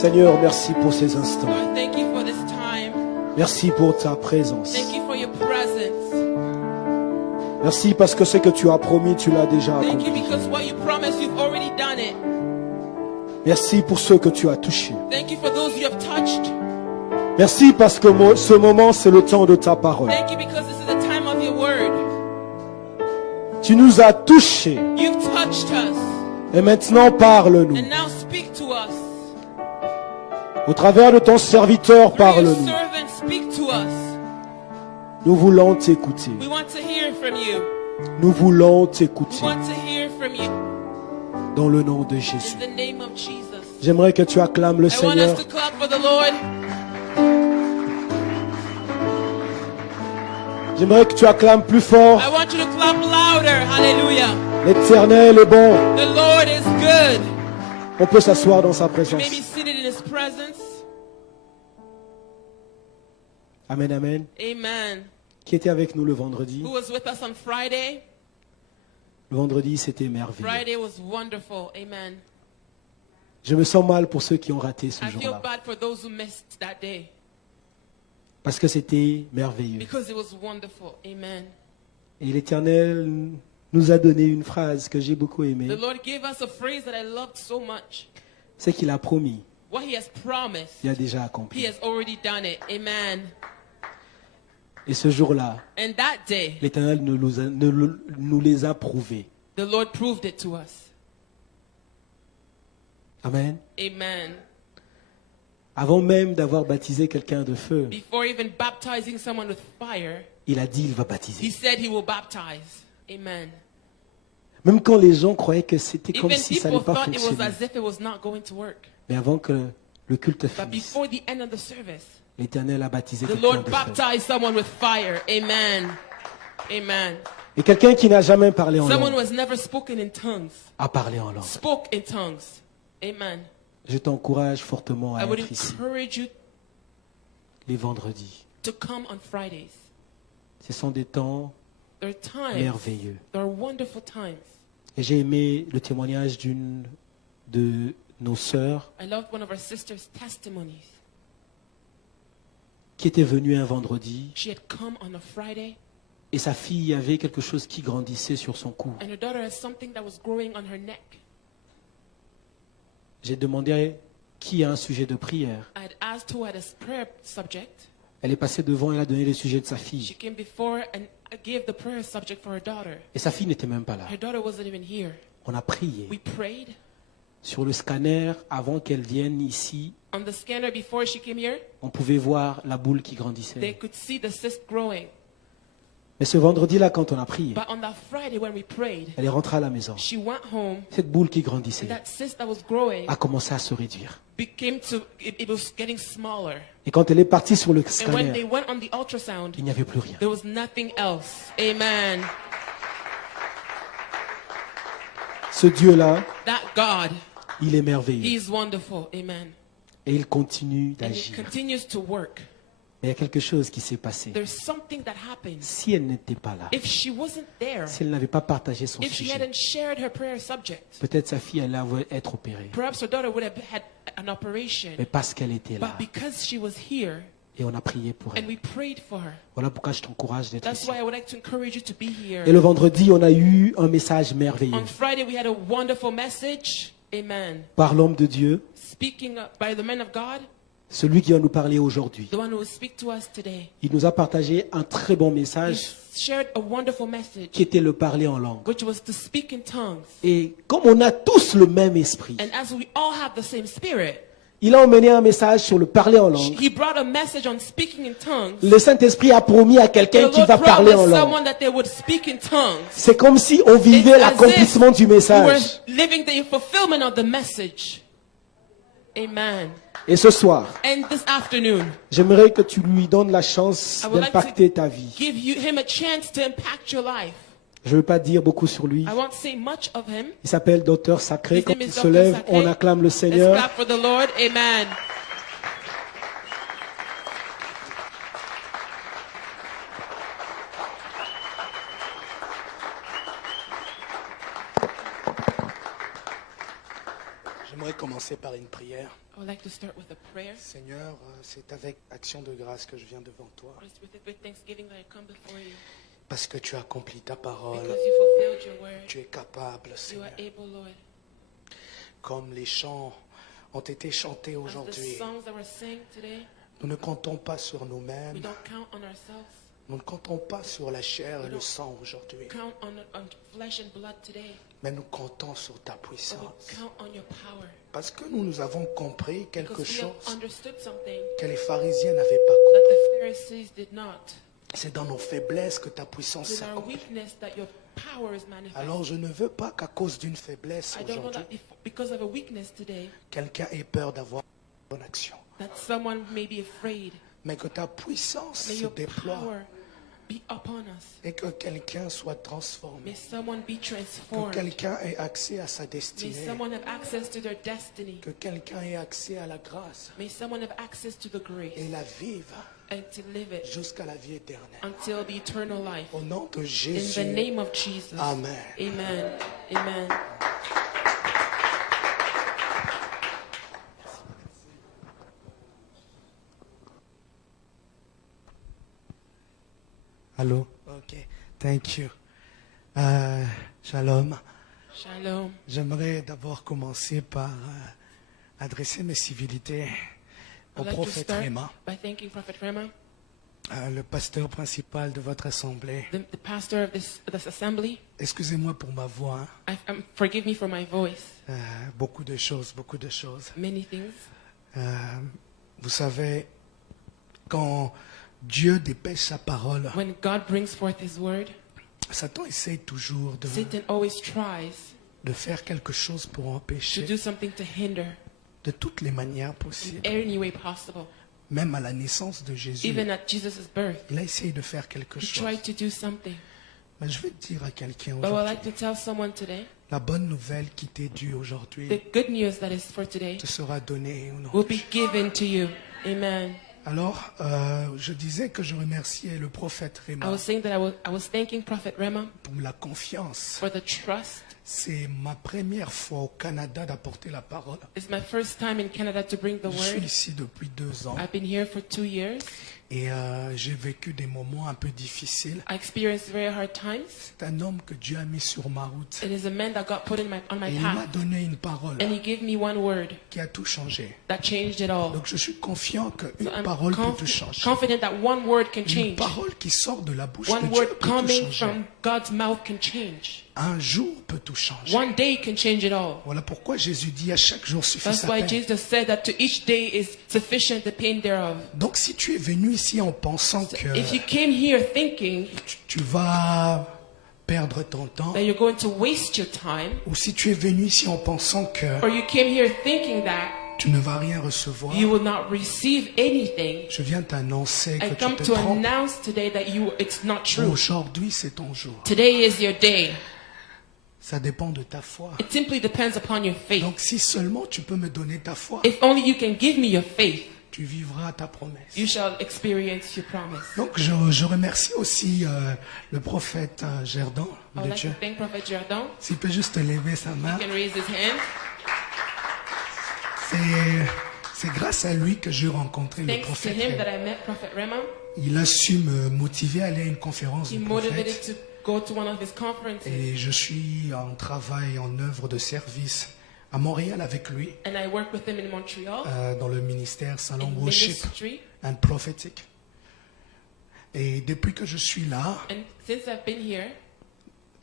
Seigneur, merci pour ces instants. Lord, thank you for this time. Merci pour ta présence. Thank you for your presence. Merci parce que ce que tu as promis, tu l'as déjà Thank you accompli. because what you promised, you've already done it. Merci pour ceux que tu as touchés. Thank you for those you have touched. Merci parce que ce moment, c'est le temps de ta parole. Thank you because this is the time of your word. Tu nous as touchés. You've touched us. Et maintenant, parle-nous. And now speak to us. Au travers de ton serviteur, Through your parle-nous. servant, speak to us. Nous voulons t'écouter. We want to hear from you. Nous voulons We t'écouter. want to hear from you. Dans le nom de Jésus. In the name of Jesus. J'aimerais que tu acclames le I want Seigneur. us to clap for the Lord. J'aimerais que tu acclames plus fort. I want you to clap louder. Hallelujah. L'Éternel est bon. The Lord is good. On peut s'asseoir dans sa You présence. may be seated in His presence. Amen, amen. Amen. Qui était avec nous le vendredi? Who was with us on Friday? Le vendredi, c'était merveilleux. Friday was wonderful. Amen. Je me sens mal pour ceux qui ont raté ce I feel jour-là. bad for those who missed that day Parce que c'était merveilleux. because it was wonderful. Amen. Et l'Éternel nous a donné une phrase que j'ai beaucoup aimée. The Lord gave us a phrase that I loved so much. C'est qu'il a promis, What He has promised, il a déjà He accompli. has already done it. Amen. Et ce jour-là, And that day, l'Éternel nous les a prouvés. the Lord proved it to us. Amen. Amen. Avant même d'avoir baptisé quelqu'un de feu, Before even baptizing someone with fire, il a dit il va He baptiser. said He will baptize. Amen. Même quand les gens croyaient que c'était comme Even si ça people n'allait pas thought it was fonctionner. as if it was not going to work. Mais avant que le culte But finisse, before the end of the service, l'Éternel a baptisé the quelqu'un Lord de feu. baptized someone with fire. Amen. Amen. Et quelqu'un qui n'a jamais parlé en Someone who langue has never spoken in tongues a parlé en langue. spoke in tongues. Amen. Je t'encourage fortement à I would être ici encourage you les vendredis. to come on Fridays. Ce sont des temps There are times, merveilleux. there are wonderful times. Et j'ai aimé le témoignage d'une de nos sœurs I loved one of our sister's testimonies. qui était venue un vendredi She had come on a Friday, et sa fille avait quelque chose qui grandissait sur son cou. and her daughter has something that was growing on her neck. J'ai demandé qui a un sujet de prière. I had asked who had a prayer subject. Elle est passée devant, elle a donné le sujet de sa She fille. came before and gave the prayer subject for her daughter. Et sa fille n'était même pas là. Her daughter wasn't even here. On a prié. We prayed Sur le scanner, avant qu'elle vienne ici, on the scanner before she came here. on pouvait voir la boule qui They grandissait. could see the cyst growing. Mais ce vendredi-là, quand on a prié, But on that Friday when we prayed, elle est rentrée à la maison. she went home Cette boule qui and grandissait that cyst that was growing a commencé à se réduire. became to, it was getting smaller. Et quand elle est partie sur le And when they scanner, went on the ultrasound, il n'y avait plus rien. there was nothing else. Amen. Ce Dieu-là, That God, il est merveilleux. He's wonderful. Amen. Et il continue And He d'agir. continues to work. Mais il y a quelque chose qui s'est passé. There's something that happens. Si elle n'était pas là, If she wasn't there, si elle n'avait pas partagé son if she sujet, hadn't shared her prayer subject, peut-être sa fille allait être opérée. perhaps her daughter would have had an operation. Mais parce qu'elle était là, But because she was here et on a prié pour and elle. we prayed for her, Voilà pourquoi je t'encourage d'être that's ici. why I would like to encourage you to be here. Et le vendredi, on a eu un message merveilleux On Friday, we had a wonderful message. Amen. par l'homme de Dieu, Speaking by the man of God, celui qui va nous parler aujourd'hui. the one who will speak to us today. Il nous a partagé un très bon He message shared a wonderful message, qui était le parler en langue. which was to speak in tongues. Et comme on a tous le même esprit, And as we all have the same spirit, il a emmené un message sur le parler en langue. he brought a message on speaking in tongues. Le Saint-Esprit a promis à The quelqu'un qui Lord va parler en promised langue. someone that they would speak in tongues. C'est comme si on vivait It's as l'accomplissement du if we were message. living the fulfillment of the message. Amen. Et ce soir, And this afternoon, j'aimerais que tu lui donnes la chance I would like d'impacter to ta vie. give him a chance to impact your life. Je ne veux pas dire beaucoup sur lui. I won't say much of him. Il s'appelle Docteur Sacré. His Quand name il is se Dr. lève, Sacré. on acclame le Let's Seigneur. clap for the Lord. Amen. J'aimerais commencer commencer par une prière. I would like to start with a prayer. Seigneur, c'est avec action de grâce que je viens devant toi. It's with thanksgiving that I come before you. Parce que tu as accompli ta parole. Because you fulfilled your word. Tu es capable, You Seigneur. are able, Lord. Comme les chants ont été chantés As the aujourd'hui, songs that were sang today, nous ne comptons pas sur we nous-mêmes. don't count on ourselves. Nous ne comptons pas sur la chair et le sang aujourd'hui. Count on flesh and blood today. Mais nous comptons sur ta But we puissance. count on your power. Parce que nous avons compris quelque Because we have chose understood something que les pharisiens n'avaient pas that compris. the Pharisees did not. C'est dans nos faiblesses que ta puissance It's in our s'accomplit. weakness that your power is manifest. Alors je ne veux pas qu'à cause d'une faiblesse I don't know aujourd'hui, that if, because of a weakness today, quelqu'un ait peur d'avoir une bonne action. that someone may be afraid. Mais que ta puissance May se your déploie power be upon us. et que quelqu'un soit transformé. May someone be Que transformed. quelqu'un ait accès à sa May destinée. someone have access to their destiny. Que quelqu'un ait accès à la grâce May someone have access to the grace et la vive and to live it jusqu'à la vie éternelle. until the eternal life. Au nom de In the Jésus. name of Jesus. Amen. Amen. Amen. Allô? Ok, thank you. Shalom. Shalom. J'aimerais d'abord commencer par adresser mes civilités au I'd like to prophète start Réma, by thanking Prophet Rema, le pasteur principal de votre assemblée. the pastor of this assembly. Excusez-moi pour ma voix, hein. Forgive me for my voice. Beaucoup de choses, beaucoup de choses. Many things. Vous savez, quand Dieu dépêche sa parole, When God brings forth His word, Satan essaie toujours Satan always tries de faire quelque chose pour to empêcher do something to hinder de toutes les manières in possibles. any way possible. Même à la naissance de Jésus, Even at Jesus' birth, il a essayé de faire quelque He chose. tried to do something. Mais je vais te dire à quelqu'un But I would aujourd'hui, like to tell someone today, la bonne nouvelle qui t'est due aujourd'hui the good news that is for today te sera donnée au nom will de be Jésus. given to you. Amen. Alors, je disais que je remerciais le prophète I Réma was saying that I was thanking Prophet Rema pour la confiance. for the trust. C'est ma première fois au Canada d'apporter la parole. It's my first time in Canada to bring the Je suis word. ici depuis 2 ans I've been here for 2 years. et j'ai vécu des moments un peu difficiles. I experienced very hard times. C'est un homme que Dieu a mis sur ma route. It is a man that got put on my Et il m'a path. donné une parole And he gave me one word qui a tout changé. that changed it all. Donc je suis confiant qu'une So I'm parole peut tout changer. confident that one word can Une change. parole qui sort de la bouche One de Dieu word peut tout coming changer. from God's mouth can change. Un jour peut tout changer. One day can change it all. Voilà pourquoi Jésus dit à chaque jour suffit That's sa why peine. Jesus said that to each day is sufficient the pain thereof. Donc si tu es venu ici en pensant que If you came here thinking tu vas perdre ton temps, that you're going to waste your time, ou si tu es venu ici en pensant que or you came here thinking that tu ne vas rien recevoir, you will not receive anything, je viens t'annoncer I que tu come te to trompes. announce today that it's not true. Aujourd'hui, c'est ton jour. Today is your day. Ça dépend de ta foi. It simply depends upon your faith. Donc si seulement tu peux me donner ta foi, If only you can give me your faith, tu vivras ta promesse. you shall experience your promise. Donc je remercie aussi le prophète Gerdan I would de like Dieu. to thank Prophet Jordan. S'il peut juste lever sa main. He can raise his hand. C'est grâce à lui que j'ai rencontré le Thanks to prophète. him that I met Prophet Rema. Il a su me motiver à aller à une conférence He du motivated prophète. to go to one of his conferences. Et je suis en travail, en œuvre de service à Montréal avec lui, And I work with him in Montreal dans le ministère Salon in Worship ministry. and Prophetic. Et depuis que je suis là, And since I've been here,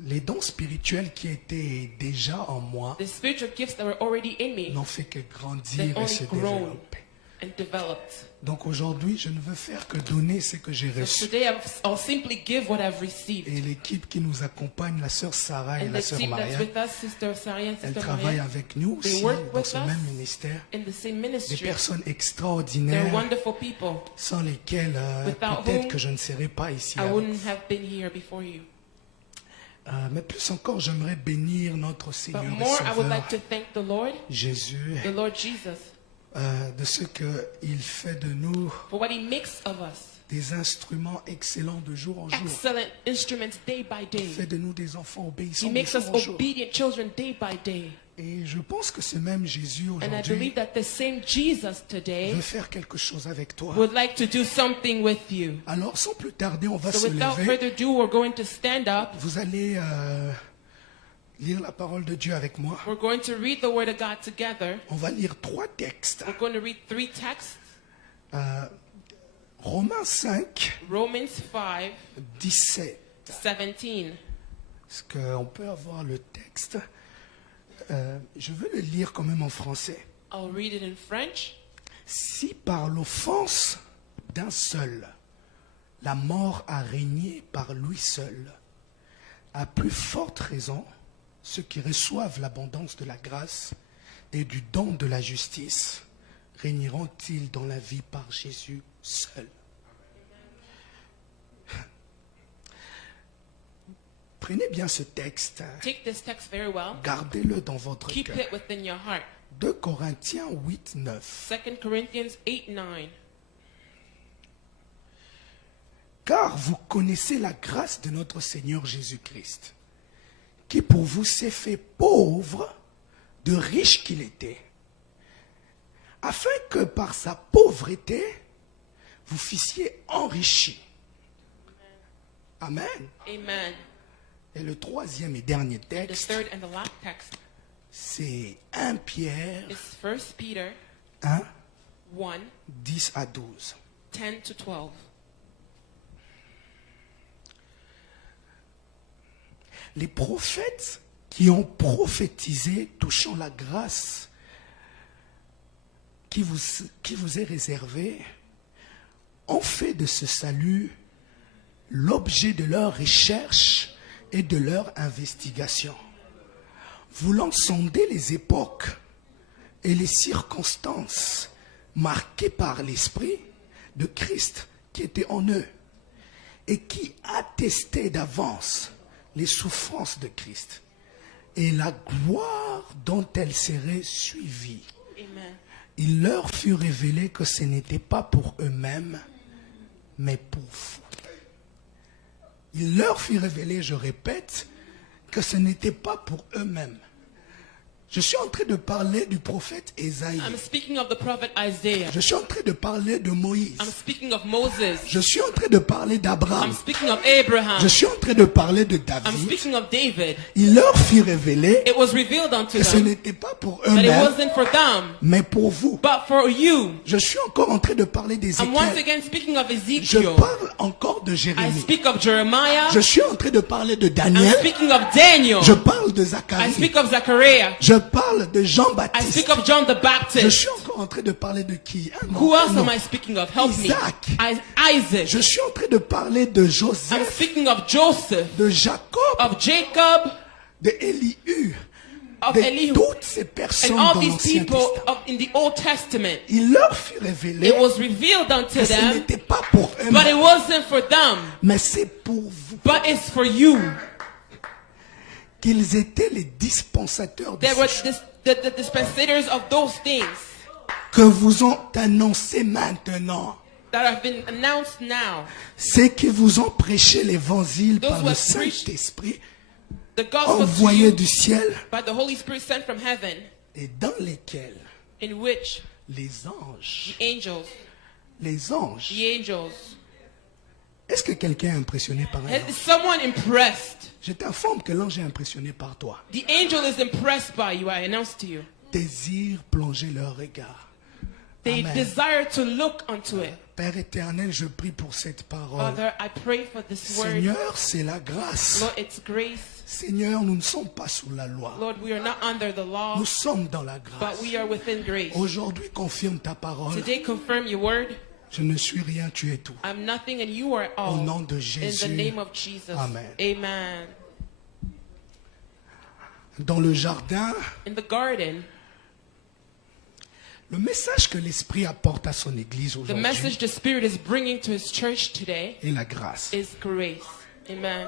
les dons spirituels qui étaient déjà en moi the spiritual gifts that were already in me n'ont fait que grandir They've et only se grown. développer. and developed. Donc aujourd'hui, je ne veux faire que donner ce que j'ai So reçu. today I'll simply give what I've received. Et l'équipe qui nous accompagne, la sœur Sarah et And la the sœur team that's Maria, with us, Sister Sari and elles Sister travaillent Maria, avec nous They aussi work dans with ce us. même ministère. in the same Des ministry. personnes They're extraordinaires wonderful people. sans lesquelles Without peut-être whom que je ne serais pas ici. I avec wouldn't vous. have been here before you. Mais plus encore, j'aimerais bénir notre But Seigneur et more, I would Sauveur like to thank the Lord, Jésus the Lord Jesus, de ce qu'il fait de nous for what He makes of us. des instruments excellents de jour en jour. Excellent instruments day by Il day. fait de nous des enfants He obéissants de makes jour us en jour. obedient children day by day. Et je pense que ce même Jésus And I aujourd'hui believe that the same Jesus today veut faire quelque chose avec toi. would like to do something with you. Alors, sans plus tarder, on va So se without lever. further ado, we're going to stand up. Vous allez lire la parole de Dieu avec moi. We're going to read the Word of God together. On va lire 3 textes. We're going to read 3 texts. Romains 5, Romans 5, 17. 17. Est-ce qu'on peut avoir le texte? Je veux le lire quand même en français. I'll read it in French. Si par l'offense d'un seul, la mort a régné par lui seul, à plus forte raison, ceux qui reçoivent l'abondance de la grâce et du don de la justice régneront-ils dans la vie par Jésus seul. Prenez bien ce texte, Take this text very well. gardez-le dans votre Keep cœur. it within your heart. 2 Corinthiens 8, 9. 2 Corinthians 8, 9. Car vous connaissez la grâce de notre Seigneur Jésus-Christ, qui pour vous s'est fait pauvre, de riche qu'il était, afin que par sa pauvreté, vous fussiez enrichis. Amen. Amen. Et le 3e et dernier The texte, third and the last text c'est 1 Pierre is 1 Peter 1, 1, 10 à 12. 10 to 12. Les prophètes qui ont prophétisé touchant la grâce qui vous est réservée ont fait de ce salut l'objet de leur recherche et de leur investigation, voulant sonder les époques et les circonstances marquées par l'Esprit de Christ qui était en eux et qui attestait d'avance les souffrances de Christ et la gloire dont elles seraient suivies. Amen. Il leur fut révélé que ce n'était pas pour eux-mêmes, mais pour vous. Il leur fut révélé, je répète, que ce n'était pas pour eux-mêmes. Je suis en train de parler du prophète Ésaïe. I'm speaking of the prophet Isaiah. Je suis en train de parler de Moïse. I'm speaking of Moses. Je suis en train de parler I'm d'Abraham. speaking of Abraham. Je suis en train de parler de I'm David. speaking of David. Il leur fit révéler It was revealed unto que ce them n'était pas pour that it eux-mêmes, wasn't for them, mais pour vous. but for you. Je suis encore en train de parler I'm once d'Ézéchiel. again speaking of Je Ezekiel. parle encore de I Jérémie. speak of Jeremiah. Je suis en train de parler de I'm Daniel. speaking of Daniel. Je parle de I Zacharie. speak of Zechariah. Je parle de I Jean-Baptiste. speak of John the Je Baptist. suis encore en train de parler de qui? Un nom, Who un else nom. am I speaking of? Help me. Isaac. Isaac. Je suis en train de parler de I'm Joseph, speaking of Joseph, de Jacob, of Jacob, de Élihu, of de Elihu, toutes ces personnes and dans all these l'Ancien people Testament. in the Old Testament. Il leur fut révélé It was revealed unto que ce them, n'était pas pour but it eux-mêmes, wasn't for them, mais c'est pour vous. but it's for you. Qu'ils étaient les dispensateurs de They ces were choses the dispensators of those things que vous ont annoncé maintenant. that have been announced now. Ceux qui vous ont prêché l'évangile Those par who le have preached Saint-Esprit, The gospel to envoyé you du ciel, by the Holy Spirit sent from heaven, et dans lesquels in which les anges, the angels, est-ce que quelqu'un est impressionné par un is ange? someone impressed? Je t'informe que l'ange est impressionné par toi. The angel is impressed by you, I announce to you. Désire plonger leur regard. They Amen. desire to look unto it. Père éternel, je prie pour cette parole. Father, I pray for this word. Seigneur, c'est la grâce. Lord, it's grace. Seigneur, nous ne sommes pas sous la loi. Lord, we are not under the law, Nous sommes dans la but grâce. we are within grace. Aujourd'hui, confirme ta parole. Today, confirm your word. Je ne suis rien, tu es tout. I'm nothing and you are all. Au nom de In Jésus. the name of Jesus. Amen. Amen. Dans le jardin, In the garden, le message que l'Esprit apporte à son Église the aujourd'hui message the Spirit is bringing to His church today est la grâce. is grace. Amen.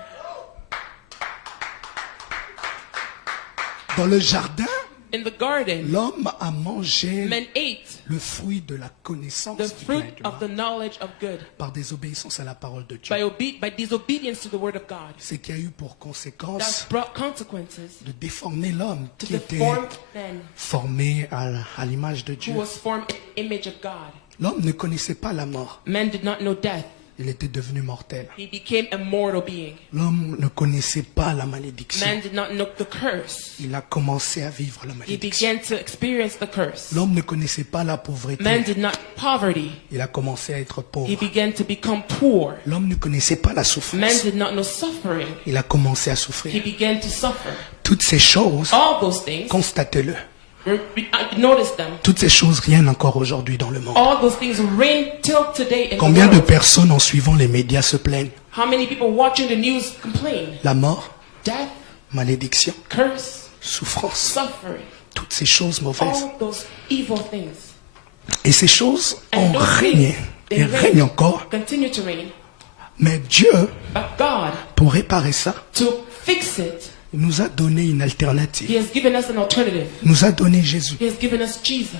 Dans le jardin, In the garden, l'homme a mangé men ate le fruit de la connaissance the du fruit bien et du of the mal knowledge of good par désobéissance à la parole de Dieu. by disobedience to the word of God. Ce qui a eu pour That conséquence brought consequences de déformer l'homme to qui était deform man formé à l'image de who Dieu. was formed in the image of God. L'homme ne connaissait pas la mort. Man did not know death. Il était devenu mortel. He became a mortal being. L'homme ne connaissait pas la malédiction. Man did not know the curse. Il a commencé à vivre la He malédiction. began to experience the curse. L'homme ne connaissait pas la Man pauvreté. did not poverty. Il a commencé à être He pauvre. began to become poor. L'homme ne connaissait pas la Man souffrance. did not know suffering. Il a commencé à He souffrir. began to suffer. Toutes ces choses, All those things, constatez-le. notice them. Toutes ces choses riennent encore aujourd'hui dans le monde. All those things reign till today in the Combien de world. personnes en suivant les médias se plaignent? How many people watching the news complain? La mort, Death, malédiction, curse, souffrance, suffering. toutes ces choses mauvaises. All those evil things. Et ces choses And ont those régné things, et they règnent reign, encore. continue to reign. Mais Dieu, But God, pour réparer ça, to fix it, il nous a donné une He alternative. has given us an alternative. Il nous a donné Jésus. He has given us Jesus.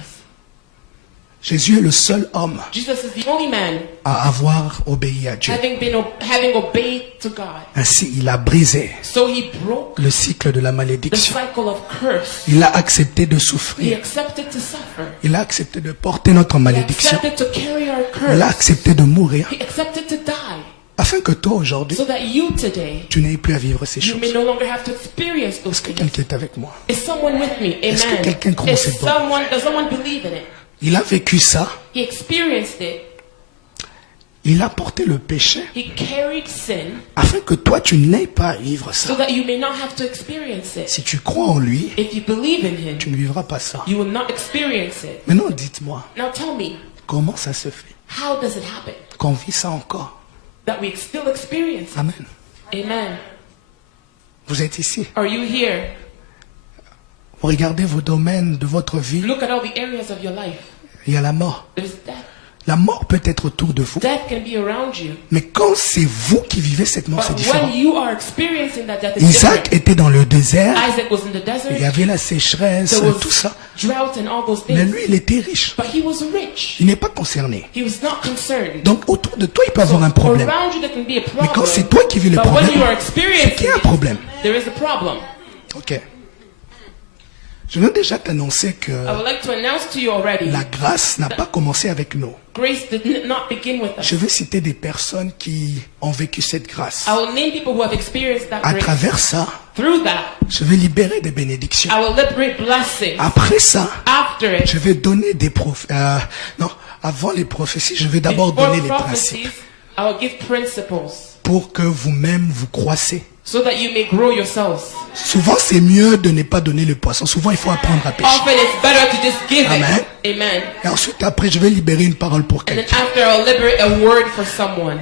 Jésus est le seul homme Jesus is the only man à avoir obéi à Dieu. having obeyed to God. Ainsi, il a brisé So He broke le cycle de la the malédiction. cycle of curse. Il a accepté de He souffrir. accepted to suffer. Il a accepté de porter notre He malédiction. accepted to carry our Il a curse. accepté de mourir He accepted to die. afin que toi, aujourd'hui, So that you today, tu n'aies plus à vivre ces you choses. may no longer have to experience those Est-ce que things. quelqu'un est avec moi? Is someone with me? Est-ce que Amen. quelqu'un croit Is cette bonne does someone believe in it? Il a vécu ça. He experienced it. Il a porté le péché He carried sin afin que toi, tu n'aies pas à vivre so ça. that you may not have to experience it. Si tu crois en lui, If you believe in Him, tu ne vivras pas ça. you will not experience it. Maintenant, dites-moi, Now tell me, comment ça se fait how does it happen qu'on vit ça encore? that we still experience it? Amen. Amen. Vous êtes ici. Are you here? Vous regardez vos domaines de votre vie. Look at all the areas of your life. Il y a la mort. There's death. La mort peut être autour de vous. Death can be around you. Mais quand c'est vous qui vivez cette mort, c'est But différent. when you are experiencing that death, it's Isaac different. était dans le désert. Isaac was in the Il y desert. avait la sécheresse, There was tout ça. drought and all those Mais things. lui, il était riche. But he was rich. Il n'est pas concerné. He was not concerned. Donc autour de toi, il peut avoir un problème. Around you, there can be a Mais quand problem. c'est toi qui vis le But when problème, you are c'est qu'il experiencing y a un it, problème. there is a problem. Ok. Je veux déjà t'annoncer que I would like to announce to you already, la grâce n'a pas commencé avec nous. grace did not begin with us. Je vais citer des personnes qui ont vécu cette grâce. I will name people who have experienced that À grace. travers ça, Through that, je vais libérer des bénédictions. I will liberate blessings. Après ça, After it, je vais donner des non, avant les prophéties, je vais d'abord before donner les principes prophecies, I will give principles pour que vous-même vous croissez. so that you may grow yourselves. Souvent, c'est mieux de ne pas donner le poisson. Souvent, il faut apprendre à pêcher. Often it's better to just give Amen. it. Amen. Et ensuite, après, je vais libérer une parole pour And then quelqu'un. after, I'll liberate a word for someone.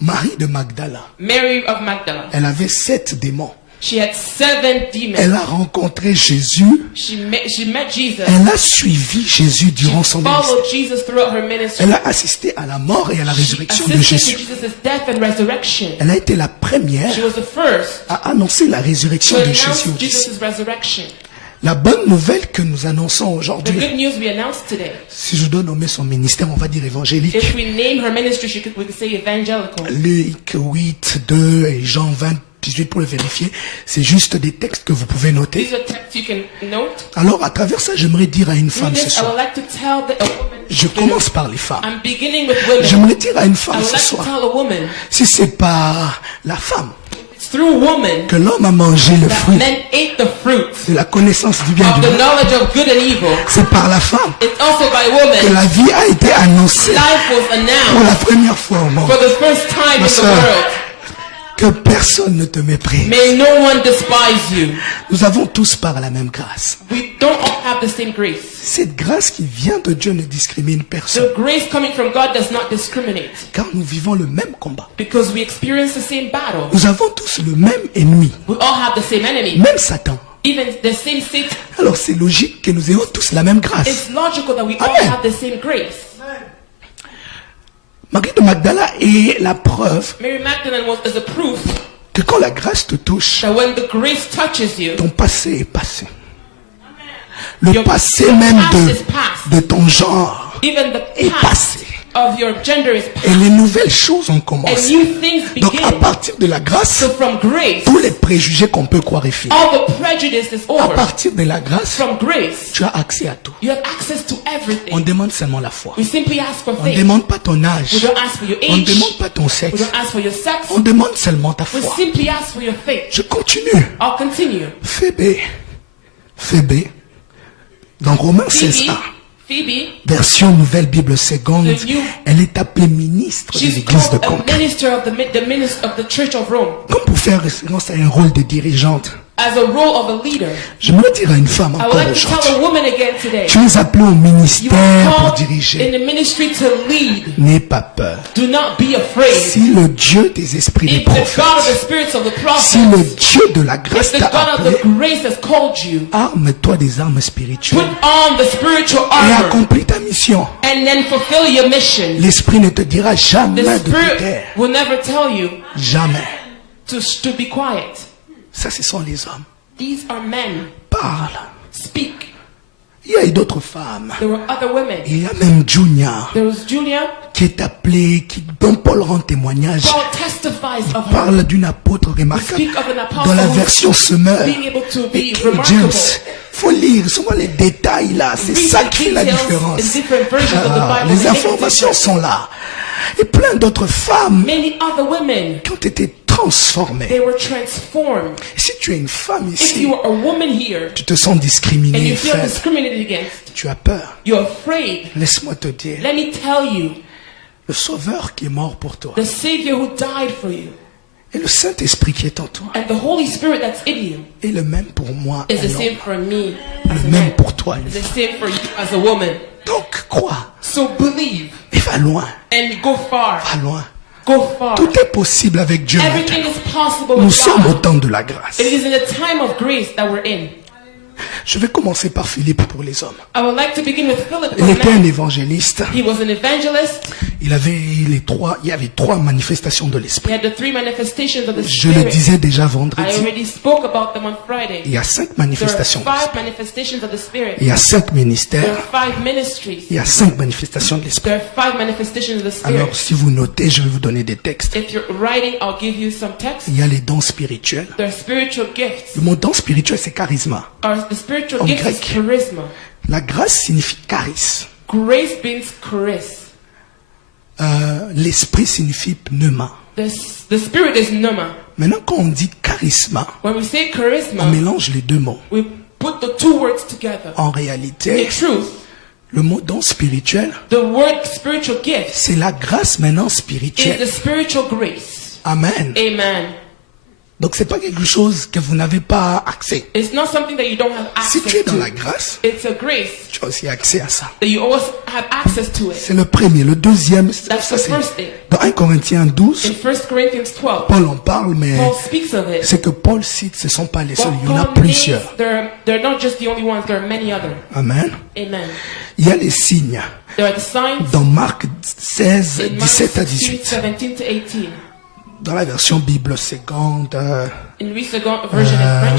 Marie de Magdala, Mary of Magdala. elle avait 7 démons. She had 7 demons. Elle a rencontré Jésus. She met Jesus. Elle a suivi Jésus durant son ministère. Followed Jesus throughout her ministry. Elle a assisté à la mort et à la She résurrection de assisted to Jésus. Jesus' death and resurrection. Elle a été la première She was the first à annoncer la to résurrection de Jésus announce aux disciples. Jesus' resurrection. La bonne nouvelle que nous annonçons The aujourd'hui, good news we announce today. si je dois nommer son ministère, on va dire évangélique. If we name her ministry, we could say evangelical. Luc 8, 2 et Jean 20, 18 pour le vérifier. C'est juste des textes que vous pouvez noter. These are texts you can note. Alors, à travers ça, j'aimerais dire à une Through femme ce this, I would soir. like to tell a woman. Je commence par les femmes. I'm beginning with women. J'aimerais dire à une I femme would ce like to soir. tell a woman. Si c'est pas la femme It's through woman que l'homme a mangé le that fruit men ate the fruit de la connaissance du bien et of du the mal, knowledge of good and evil. c'est par la femme It's also by que woman la vie a été annoncée life was pour announced la première fois au monde. for the first time Ma in the sœur, world. que personne ne te méprise. May no one despise you. Nous avons tous par la même grâce. We don't all have the same grace. Cette grâce qui vient de Dieu ne discrimine personne, The grace coming from God does not discriminate car nous vivons le même combat. because we experience the same battle. Nous avons tous le même ennemi, We all have the same enemy, même Satan. even the same Satan. Alors c'est logique que nous ayons tous la même grâce. It's logical that we all Amen. have the same grace. Marie de Magdala est la preuve Mary Magdalene is a proof que quand la grâce te touche, that when the grace touches you, ton passé est passé. Le Your passé même past is past. de ton genre Even the est past passé. of your gender is Et past. les nouvelles choses ont And commencé. new things Donc à begin. partir de la grâce, So from grace, tous les préjugés qu'on peut croire est fini. all the prejudice is À over. partir de la grâce, From grace, tu as accès à tout. you have access to On everything. demande seulement la foi. We simply ask for On ne faith. demande pas ton We âge. don't ask for your On ne age. demande pas ton We sexe. don't ask for your sex. On demande seulement ta We foi. simply ask for your faith. Je continue. I'll continue. Phébé. Dans Romains 16, Phoebe, version Nouvelle Bible Seconde, The new- elle est appelée ministre de she's l'église de called a Conques. minister of the Church of Rome. Comme pour faire référence à un rôle de dirigeante, As a role of a leader, j'aimerais dire à une femme I would encore like to tell aujourd'hui, a woman again today. tu es appelé au You ministère are pour called in diriger. the ministry to lead. N'aie pas peur. Do not be afraid. Si le Dieu des esprits des If the God of the prophètes, spirits of the si prophets, le Dieu de la if grâce the t'a God of appelé, the grace has called you, arme-toi des armes put spirituelles on the spiritual et armor accomplis ta mission. and then fulfill your mission. L'esprit ne te dira jamais The de te Spirit taire. will never tell you Jamais. to be quiet. Ça, ce sont les hommes. These are men. Parle. Speak. Il y a d'autres femmes. There were other women. Il y a même Junior There was Julia. qui est appelée, dont Paul rend témoignage. Paul testifies of her. Parle d'une apôtre We remarquable. speak of an apostle Dans la who's version semeur. being able to Et be King remarkable. James, faut lire souvent les détails là. C'est Read ça the qui fait la details différence. in different versions of the Bible. Les They make a informations difference. sont là. Et plein d'autres femmes Many other women, qui ont été transformées. they were transformed. Si tu es une femme If ici, you are a woman here tu te sens and discriminée et you feel faible, discriminated against, tu as peur. you're afraid, Laisse-moi te dire, let me tell you, le Sauveur qui est mort pour toi the Savior who died for you et le Saint-Esprit qui est en toi and the Holy Spirit that's in you est le même pour moi, is the un homme. same for me as a Le même man, pour toi, une is the femme. same for you as a woman. Donc, crois So believe et va loin, and go far. va loin. Go far. Tout est possible avec Dieu Everything maintenant. is possible Nous with sommes au God. temps de la grâce. It is in the time of grace that we're in. Je vais commencer par Philippe pour les hommes. I would like to begin with Philip. Il était un évangéliste. He was an evangelist. Il y avait trois manifestations de He l'Esprit. had the three manifestations of the Je le Spirit. disais déjà I vendredi. already spoke about them on Friday. Il y a 5 There are manifestations. 5 manifestations of the Spirit. Il y a 5 There ministères. are 5 ministries. Il y a 5 manifestations de l'Esprit. There are 5 manifestations of the Spirit. Alors, si vous notez, je vais vous donner des textes. If you're writing, I'll give you some text. Il y a les dons spirituels. There are spiritual gifts. Le mot don spirituel, c'est charisma. The spiritual En gift is grec. charisma. La grâce signifie charis. Grace means charis. L'esprit signifie pneuma. The Spirit is pneuma. Maintenant, quand on dit charisma, When we say on charisma, mélange les deux mots. we put the two words together. En In réalité, truth, le mot don spirituel, the word spiritual gift c'est la grâce maintenant is spirituelle. the spiritual grace. Amen. Amen. Donc c'est pas quelque chose que vous n'avez pas accès. It's not something that you don't have Si tu es access dans la to. grâce, It's a grace tu as aussi accès à ça. that you always have access to it. C'est le premier. Le deuxième, That's ça the c'est first thing. dans 1 Corinthiens 12, In 1 Corinthians 12, Paul en parle, mais Paul speaks of it. c'est que Paul cite, ce ne sont pas les seuls, But il y en a Paul names, plusieurs. they're not just the only ones, there are many others. Amen. Amen. Il y a les signes There are the signs dans Marc 16, in Mark 17 à 16, 18. 17 to 18. Dans la version Bible seconde, In recent version in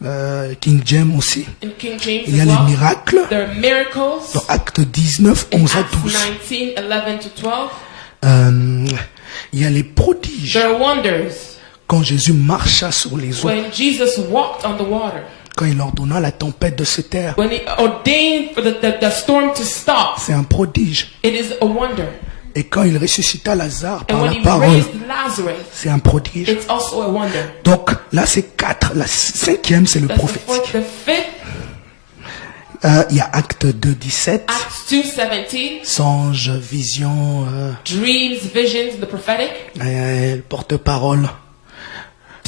French, King James aussi. in King James Il y a as les well. miracles There are miracles dans Acte 19, in 11 à Acts 12. 19, 11 to 12. Il y a les prodiges There are wonders quand Jésus marcha sur les eaux, when Jesus walked on the water. quand il ordonna la tempête de se taire. When he ordained for the storm to stop, C'est un prodige. it is a wonder. Et quand il ressuscita Lazare And par when la he parole, raised Lazarus, c'est un prodige. it's also a wonder. Donc là, c'est 4. La 5e, c'est le That's the fourth. prophétique. The fifth, Il y a Acte 2, 17. Acts 2:17, Songe, vision, dreams, visions, the prophetic. le porte-parole.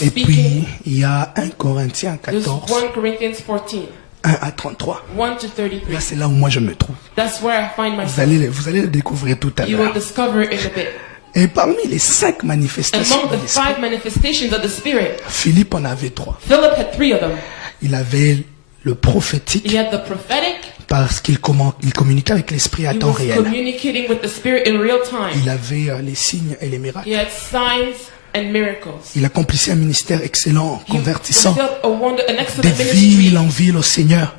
Et Speaking. puis, il y a 1 Corinthiens There's 14, 1 Corinthians 14, 1 à 33. 1 to 33. Là, c'est là où moi je me trouve. That's where I find Vous myself. vous allez le découvrir tout à You will l'heure. discover it in a bit. Et parmi les 5 manifestations Among de the l'Esprit, 5 manifestations of the Spirit, Philippe en avait 3. Philip had 3 of them. Il avait le He prophétique had the prophetic. parce qu'il communiquait avec l'Esprit à He temps was réel. communicating with the Spirit in real time. Il avait les signes et les miracles. He had signs and miracles. Il accomplissait un ministère excellent, He convertissant fulfilled an excellent des ministry, villes en ville au Seigneur.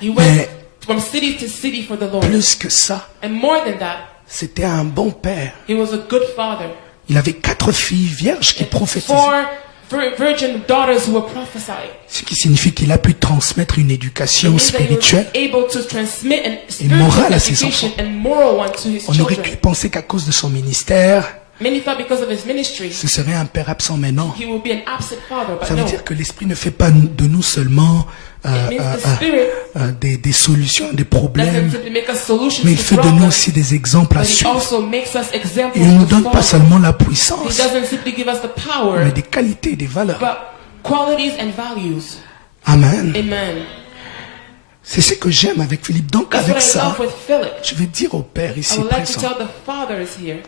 He Mais went from city to city for the Lord. plus que ça, And more than that, c'était un bon père. he was a good father. Il avait 4 filles vierges qui prophétisaient. 4 virgin daughters who were prophesying. Ce qui signifie qu'il a pu transmettre une It éducation means that he was spirituelle. able to transmit an morale spiritual à ses education enfants. and moral one to his On aurait children. pu penser qu'à cause de son ministère, Many thought because of his ministry, ce serait un père absent, mais non. he would be an absent father, but Ça veut no. dire que l'Esprit ne fait pas de nous seulement It means the Spirit des solutions, des doesn't problèmes, simply make us solutions mais il to fait de nous problems, aussi des exemples à but he suivre. also makes us examples Il ne nous to donne pas follow. seulement la He puissance, doesn't simply give us the power, mais des qualités, des valeurs. but qualities and values. Amen. Amen. C'est ce que j'aime avec Philippe. Donc That's what avec I ça, love with Philip. je vais dire au Père I ici would like to présent, tell the fathers here,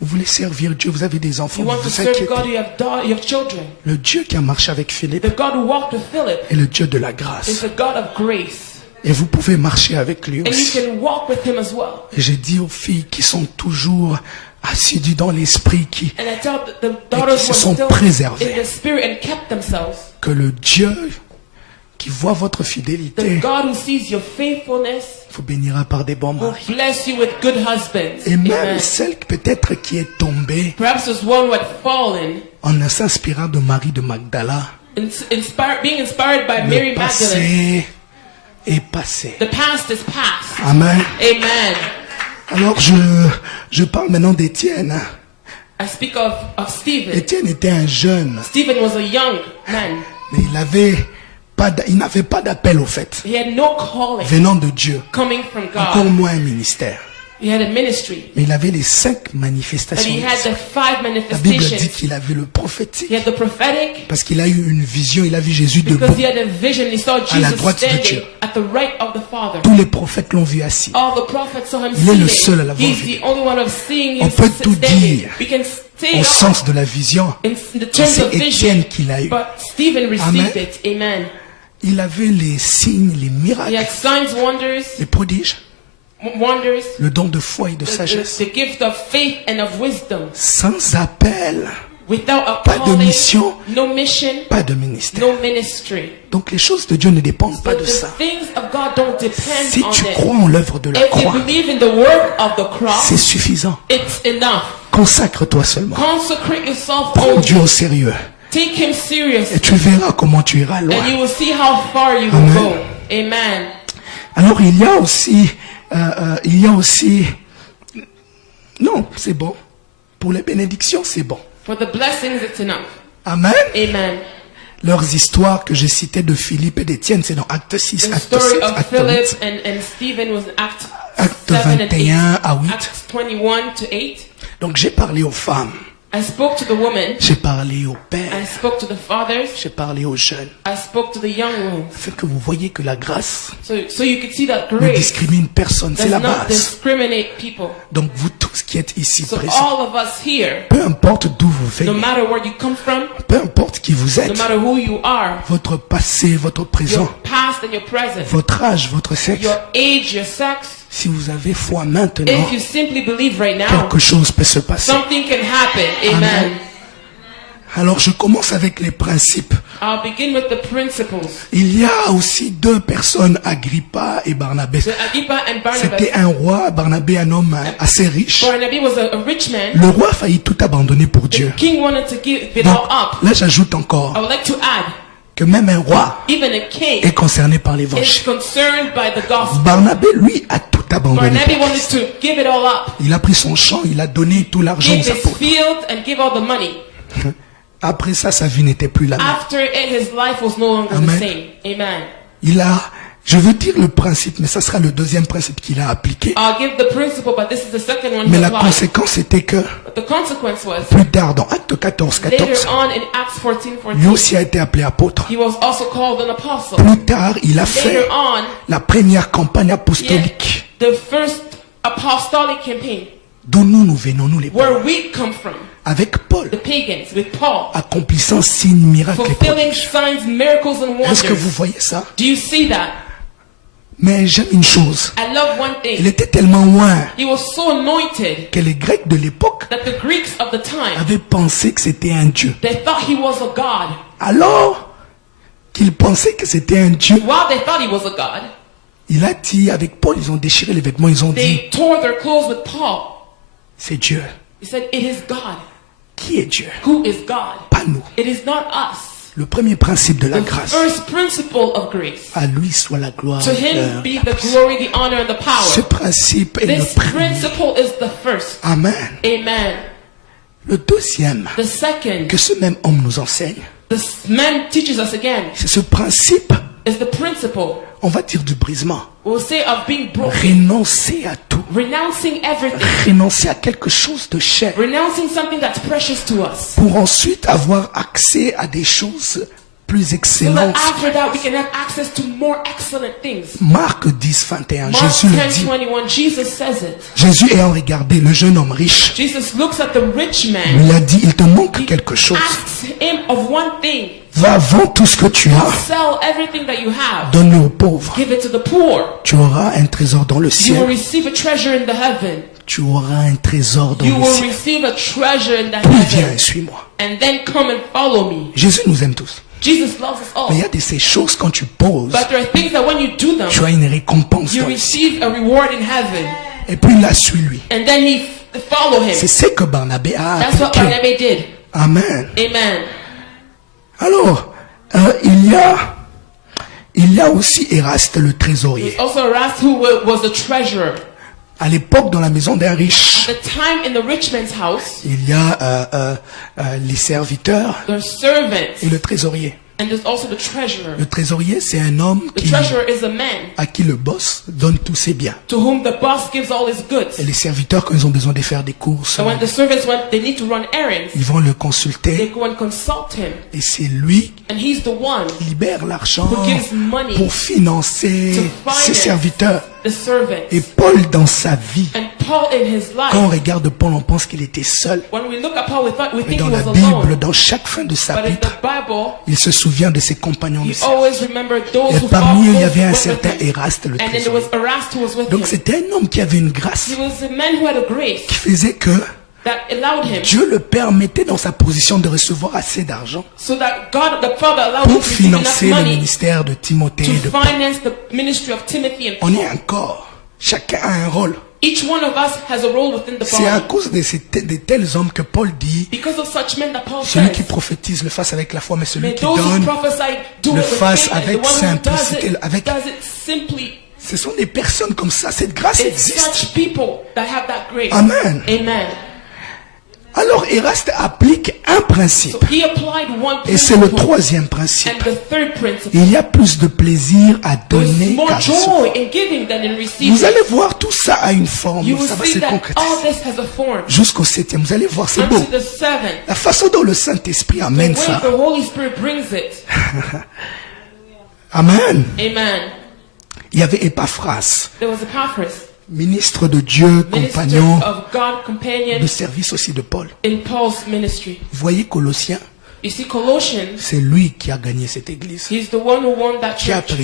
vous voulez servir Dieu, vous avez des enfants, you vous want to vous serve inquiétez. God, you have children. Le Dieu qui a marché avec Philippe The God who walked with Philip est le Dieu de la is grâce. the God of grace. Et vous pouvez marcher avec lui And you aussi. can walk with him as well. Et j'ai dit aux filles qui sont toujours assidues dans l'esprit, And I tell the daughters se who are sont still préservées. in the spirit and kept themselves, que le Dieu qui voit votre the fidélité God who sees your faithfulness vous bénira par des bons will maris. bless you with good husbands. Et même Amen. celle peut-être qui est tombée Perhaps there's one who had fallen, en s'inspirant de Marie de Magdala, being inspired by Mary le Magdalene. passé est passé. The past is past. Amen. Amen. Alors je parle maintenant d'Étienne. I speak of Stephen. Étienne était un jeune, Stephen was a young man. mais il n'avait pas d'appel au fait, He had no calling venant de Dieu, coming from encore God. moins un ministère. He had a ministry. Mais il avait les 5 But manifestations. he had the 5 La Bible dit manifestations. qu'il avait le prophétique. He had the prophetic. Parce qu'il a eu une vision, il a vu Jésus debout. Because he had a vision, he saw À la Jesus droite de standing Dieu. at the right of the Father. Tous les prophètes l'ont vu assis. All the prophets saw him Il est le seated. seul à l'avoir He's vu. the only one of seeing On him peut tout standing. dire We can say Au it sens de la vision, in the terms c'est of vision. Étienne qui l'a eu. But Stephen received Amen. it. Amen. Il avait les signes, les He miracles, had signs, wonders, les prodiges, wonders, le don de foi et de the sagesse. gift of faith and of wisdom. Sans appel, Without a pas de calling, mission, no mission, pas de ministère. no ministry. Donc les choses de Dieu ne dépendent pas But de the ça. things of God don't depend Si on tu it. crois en l'œuvre de la If you croix, believe in the work of the cross, c'est suffisant. it's enough. Consacre-toi seulement. Consecrate yourself Prends only. Dieu au sérieux. Take him serious, Et tu verras comment tu iras loin. and you will see how far you Amen. will go. Amen. Alors il y a aussi, non, c'est bon. Pour les bénédictions, c'est bon. For the blessings, it's enough. Amen. Amen. Leurs histoires que j'ai citées de Philippe et d'Étienne, c'est dans Acte 6, The Acte story 7, of Acte Philip 8. and Stephen was Acts Acte 7 and 8. 21 à 8. Acts 21 to 8. Donc j'ai parlé aux femmes, I spoke to the women. j'ai parlé aux I pères, spoke to the fathers. j'ai parlé aux jeunes. I spoke to the young ones. Afin que vous voyez que la grâce So you could see that ne grace discrimine personne, c'est does la not base. discriminate people. Donc vous tous qui êtes ici So présents, all of us here, peu importe d'où vous no venez, matter where you come from, peu importe qui vous no êtes, matter who you are, votre passé, votre présent, your past and your present, votre âge, votre sexe, your age, your sex, si vous avez foi maintenant, if you simply believe right now, quelque chose peut se passer. something can happen. Amen. Alors je commence avec les principes. I'll begin with the principles. Il y a aussi 2 personnes, Agrippa et Barnabé. So Agrippa and C'était Barnabas. un roi, Barnabé un homme assez riche. Barnabas was a rich man. Le roi a failli tout abandonner pour Dieu. The king wanted to give it Donc all up. là j'ajoute I encore would like to add, que même un roi even a king est concerné par is l'évangile. concerned by the gospel. Barnabé, lui, a tout abandonné. Barnabas wanted to give it all up, Il a pris son champ, il a donné tout l'argent give aux his apôtres. field and give all the money. Après ça, sa vie n'était plus la même. After it, his life was no longer Amen. the same. Amen. Je veux dire le principe, mais ça sera le deuxième principe qu'il a appliqué. I'll give the principle, but this is the second one Mais he la applied. conséquence était que, But the consequence was, plus tard, dans Acte 14, later 14, on in Acts 14:14, lui aussi a été appelé apôtre. he was also called an apostle. Plus tard, il a fait Later on, la première campagne he had apostolique. the first apostolic campaign, D'où nous venons, nous les where païens. we come from, Avec Paul, the pagans, with Paul, accomplissant signes, miracles et fulfilling prodiges. signs, miracles, and Est-ce que vous wonders. voyez ça? Do you see that? Mais j'aime une chose. I love one Il thing. était tellement loin He was so anointed que les Grecs de l'époque that the Greeks of the time, avaient pensé que c'était un Dieu. they thought he was a god. Alors qu'ils pensaient que c'était un Dieu, While they thought he was a god, Il a dit avec Paul, ils ont déchiré les vêtements, ils ont dit, They tore their clothes with Paul. c'est Dieu. He said, it is God. Qui est Dieu? Who is God? Pas nous. It is not us. Le premier principe de la The grâce. first principle of grace. À lui soit la gloire. To him be the glory, the honor, and the Ce power. principe est le This premier. principle is the first. Amen. Amen. Le deuxième The second, que ce même homme nous enseigne, this man teaches us again, c'est ce principe, is the principle, on va dire du brisement. we'll say, of being broken. Renoncer à tout. Renouncing everything. Renoncer à quelque chose de cher. Renouncing something that's precious to us. Pour ensuite avoir accès à des choses plus So that excellentes. after that we can have access to more excellent things. Marc 10, 21, Mark Jésus le 10, dit. 21, Jesus says it. Jésus ayant regardé le jeune homme riche, Jesus looks at the rich man. lui a dit, il te manque quelque chose. Asks him of one thing. Va, vends tout ce que tu as, Sell everything that you have. donne-le aux pauvres. Give it to the poor. Tu auras un trésor dans le You will ciel. receive a treasure in the heaven. Tu auras un trésor dans You le will ciel. receive a treasure in the Puis viens et heaven. suis-moi. And then come and follow me. Jésus nous aime tous. Jesus loves us all. Mais il y a de ces choses, quand tu poses, But there are things that when you do them, tu as une récompense you dans le ciel. receive a reward in heaven. Et puis là, suis-lui. And then follow him. C'est ce que Barnabé a That's what appliqué. Barnabas did. Amen. Amen. Alors, il y a aussi Éraste le trésorier. There's also Erast who was the treasurer. À l'époque, dans la maison d'un riche, At the time in the rich man's house, il y a les serviteurs the servants, et le trésorier. and there's also the treasurer. Le trésorier, c'est un homme The treasurer is a man à qui le boss donne tous ses biens. to whom the boss gives all his goods. Et les serviteurs, quand ils ont besoin de faire des courses, And when the servants they need to run errands, ils vont le they consulter. go and consult him. Et c'est lui And he's the one, qui libère l'argent Who gives money pour financer to ses finance serviteurs. the servant. Et Paul, dans sa vie, And Paul in his quand on life, regarde Paul, on pense qu'il était seul. when we look at Paul, we Mais think dans he la was Bible, alone. dans chaque fin de But in chapitre, the Bible, il se souvient de ses compagnons de he service. always remembered those Et who parmi eux, il y fought avait un with certain him. Éraste, le And then there trésorier. was Erast who was with Donc him. c'était un homme qui avait une grâce He was a man who had a grace qui faisait que that allowed him, Dieu le permettait dans sa position de recevoir assez d'argent so that God, the Father, allowed him pour to receive enough financer le money ministère de Timothée to et de Paul. finance the ministry of Timothy and On Paul. est un corps. Chacun a un rôle. Each one of us has a role within the C'est à body. cause de tels hommes que Paul dit, Because of such men that Paul celui qui says, prophétise le fasse avec la foi, mais celui may qui those who donne, prophesy do le it with fasse faith, and the avec one who simplicité, does avec- it simply. ce sont des personnes comme ça. Cette grâce It's existe. such people that have that grace. Amen. Amen. Alors Éraste applique un principe. So he applied one Et c'est le principle. troisième principe. And the third principle, Il y a plus de plaisir à there's donner more qu'à recevoir. joy in giving than in receiving. Vous allez voir, tout ça a une forme. You will Ça va see se that concrétiser. all this has a form. Jusqu'au 7e, vous allez voir, c'est beau. Unto the seventh, La façon dont le Saint-Esprit the amène way ça. the Holy Spirit brings it. Amen. Amen. Il y avait Épaphras, There was Epaphras, ministre de Dieu, minister compagnon of God, companion de service aussi de Paul. in Paul's ministry. Vous voyez Colossiens, You see, Colossians, c'est lui qui a gagné cette église, he's the one who won that qui a church.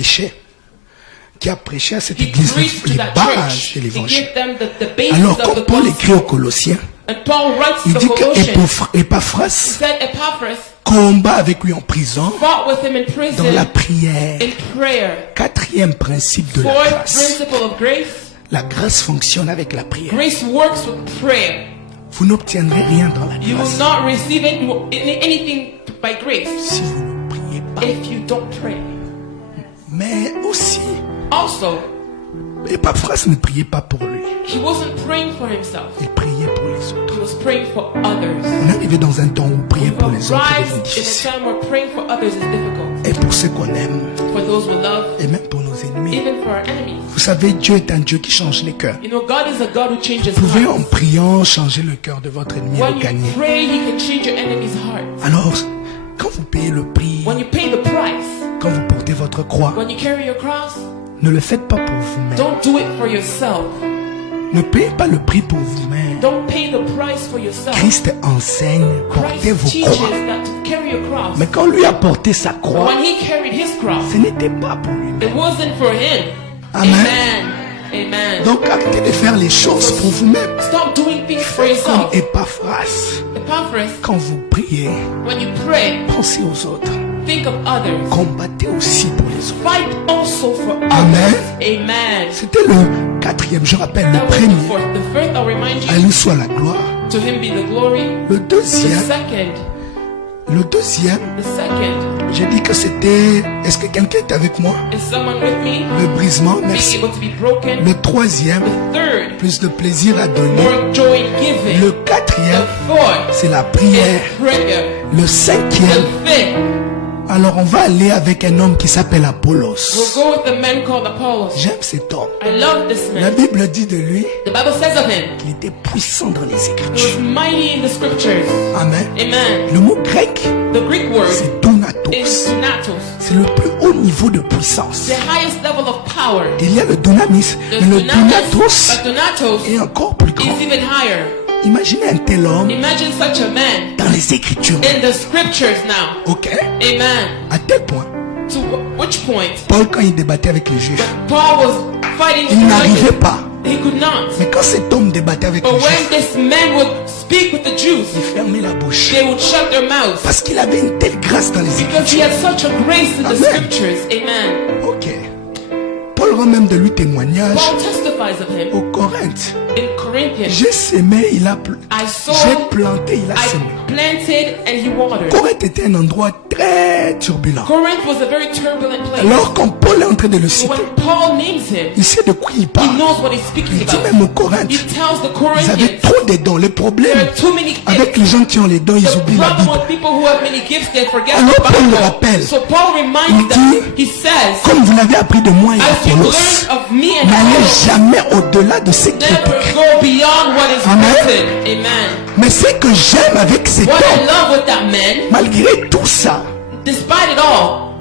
prêché à cette He église preached to les that bases church. de He l'évangile. gave them the basis Alors of quand the Paul écrit aux gospel. Colossiens, And Paul writes il to dit the Colossians, que Épaphras said Epaphras combat avec lui en prison fought with him in dans la prison prière. in prayer. Quatrième principe de la Fourth grâce. principle of grace, La grâce fonctionne avec la prière. grace works with prayer. Vous n'obtiendrez rien dans la You will grâce not receive anything by grace si vous ne priez pas. if you don't pray. Mais aussi, Also, Épaphras ne priait pas pour lui. he wasn't praying for himself. Il priait pour les autres. He was praying for others. On est arrivé dans un temps où prier We've pour les autres arrived devient in a difficile. time where praying for others is difficult. Et pour ceux qu'on aime, For those we love, et même pour nos ennemis. even for our enemies. Vous savez, Dieu est un Dieu qui change les cœurs. You know, God is a God who changes Vous pouvez en hearts. priant changer le cœur de votre ennemi et When le you gagner. pray, He can change your enemy's heart. Alors, quand vous payez le prix, When you pay the price, quand vous portez votre croix, when you carry your cross, ne le faites pas pour vous-même. don't do it for yourself. Ne payez pas le prix pour vous-même. Don't pay the price for yourself. Christ enseigne, portez Christ vos teaches croix. that to carry your cross. Mais quand lui a porté sa croix, When He carried His cross, ce n'était pas pour lui. it wasn't for Him. Amen. Amen. Amen. Donc arrêtez de faire les choses pour vous-même. Stop doing things for Comme yourself. Épaphras, Epaphras, quand vous priez, when you pray, pensez aux autres. think of others. combattez aussi pour les autres. Fight also for Amen. others. Amen. C'était le quatrième, je rappelle, le That was the premier. fourth. The first, I'll remind À you, lui soit la gloire. to him be the glory. Le The deuxième, second, j'ai dit que c'était... Est-ce que quelqu'un est avec moi? is someone with me Le brisement, being merci. able to be broken. Le troisième, Third, plus de plaisir à donner. more joy giving. Le quatrième, The fourth c'est la prière. is prayer. Le cinquième, The fifth, alors on va aller avec un homme qui s'appelle we'll Apollos. go with the man called Apollos. J'aime cet homme. I love this La man. Bible dit de lui The Bible says of him, qu'il était puissant dans les he Écritures. was mighty in the scriptures. Amen. Amen. Le mot grec, The Greek word c'est donatos. is dunatos, C'est le plus haut niveau de puissance. the highest level of power. Il y a le dunamis, There's mais le dunamis, dunatos but dunatos est encore plus grand. is even higher. Imaginez un tel homme Imagine such a man dans les Écritures. in the scriptures now. Ok? Amen. À tel point, To which point Paul, quand il débattait avec les Juifs, Paul was fighting il the n'arrivait Jews. pas. He could not. Mais quand cet homme débattait avec But les when Juifs, this man would speak with the Jews, il fermait la bouche. they would shut their mouths Parce qu'il avait une telle grâce dans les because he Écritures. had such a grace in the Amen. scriptures. Amen. Ok. Paul rend même de lui témoignage Paul testifies of him au Corinthe. in Corinthians. J'ai semé, il a I sowed, j'ai planté, il a semé. I planted, and he watered. Corinthe était un endroit très turbulent. Corinth was a very turbulent place. Alors quand Paul est en train de le But citer, when Paul names him, il sait de quoi il he parle. knows what he's speaking Il dit about. même au Corinthe, He tells the ils avaient Corinthians trop de dons. Le problème there are too many gifts. avec les gens qui ont les dons, ils The oublient la problem Bible. with people who have many gifts, they forget Alors the Paul le Bible. rappelle. So Paul Il reminds dit, them, he says, Comme vous l'avez appris de moi et as you Apollos, learned of me and n'allez Apollos, jamais au-delà de ce qui est never écrit. go beyond what is Amen. written. Amen. Mais ce que j'aime avec cet What I homme, love with that man, malgré tout ça, despite it all,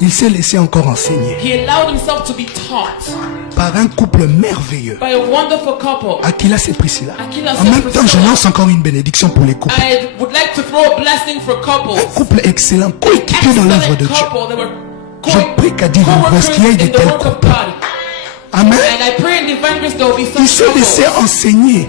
il s'est laissé encore enseigner he allowed himself to be taught par un couple merveilleux. by a wonderful couple. Aquilas et Priscilla. Aquilas En et même temps, je Priscilla. lance encore une bénédiction pour les couples. I would like to throw a blessing for couples. Un couple excellent, coéquipier dans l'œuvre de Excellent Dieu. couple. They were Je prie qu'à Dieu co-workers qu'il y ait de in the tels work of couples. God. Amen. And I pray in divine grace there will be Il such s'est laissé couples. enseigner.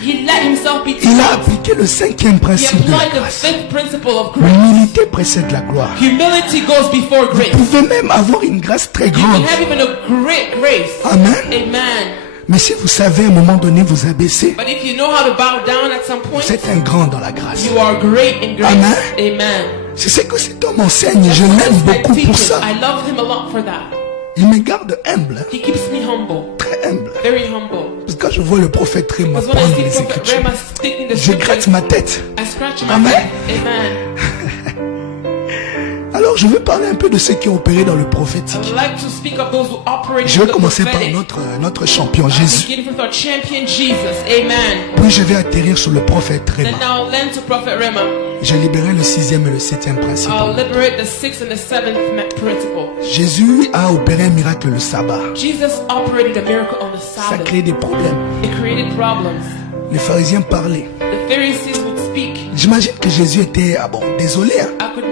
He let himself be Il a taught. appliqué le cinquième He principe de la applied the grâce. fifth principle of grace. L'humilité précède la gloire. Humility goes before grace. Vous pouvez même avoir une grâce très You can grande. have even a great grace. Amen. Amen. Mais si vous savez à un moment donné vous abaisser, But if you know how to bow down at some point, vous êtes un grand dans la grâce. you are great in grace. Amen. Amen. C'est ce que cet homme enseigne et je That's l'aime my beaucoup pour teacher. ça. I love him a lot for that. Il me garde humble, He keeps me humble, très humble. very humble. Parce que quand je vois le prophète Réma Because when I prendre see les Prophet Écritures, Rema sticking the je gratte scriptures, ma tête. I scratch my Amen. head. Amen. Alors je veux parler un peu de ceux qui ont opéré dans le I prophétique. would like to speak of those who operate Je in vais the commencer par prophetic. notre champion Jésus. Beginning with our champion Jesus. Amen. Puis je vais atterrir sur le prophète Then Réma. I'll lend to Prophet Rema. J'ai libéré le sixième et le septième principe. I'll liberate the sixth and the seventh principle. Jésus a opéré un miracle le sabbat. Jesus operated a miracle on the Ça Sabbath. crée des problèmes. It created problems. Les pharisiens parlaient. The Pharisees would speak. J'imagine que Jésus était, désolé, hein. I could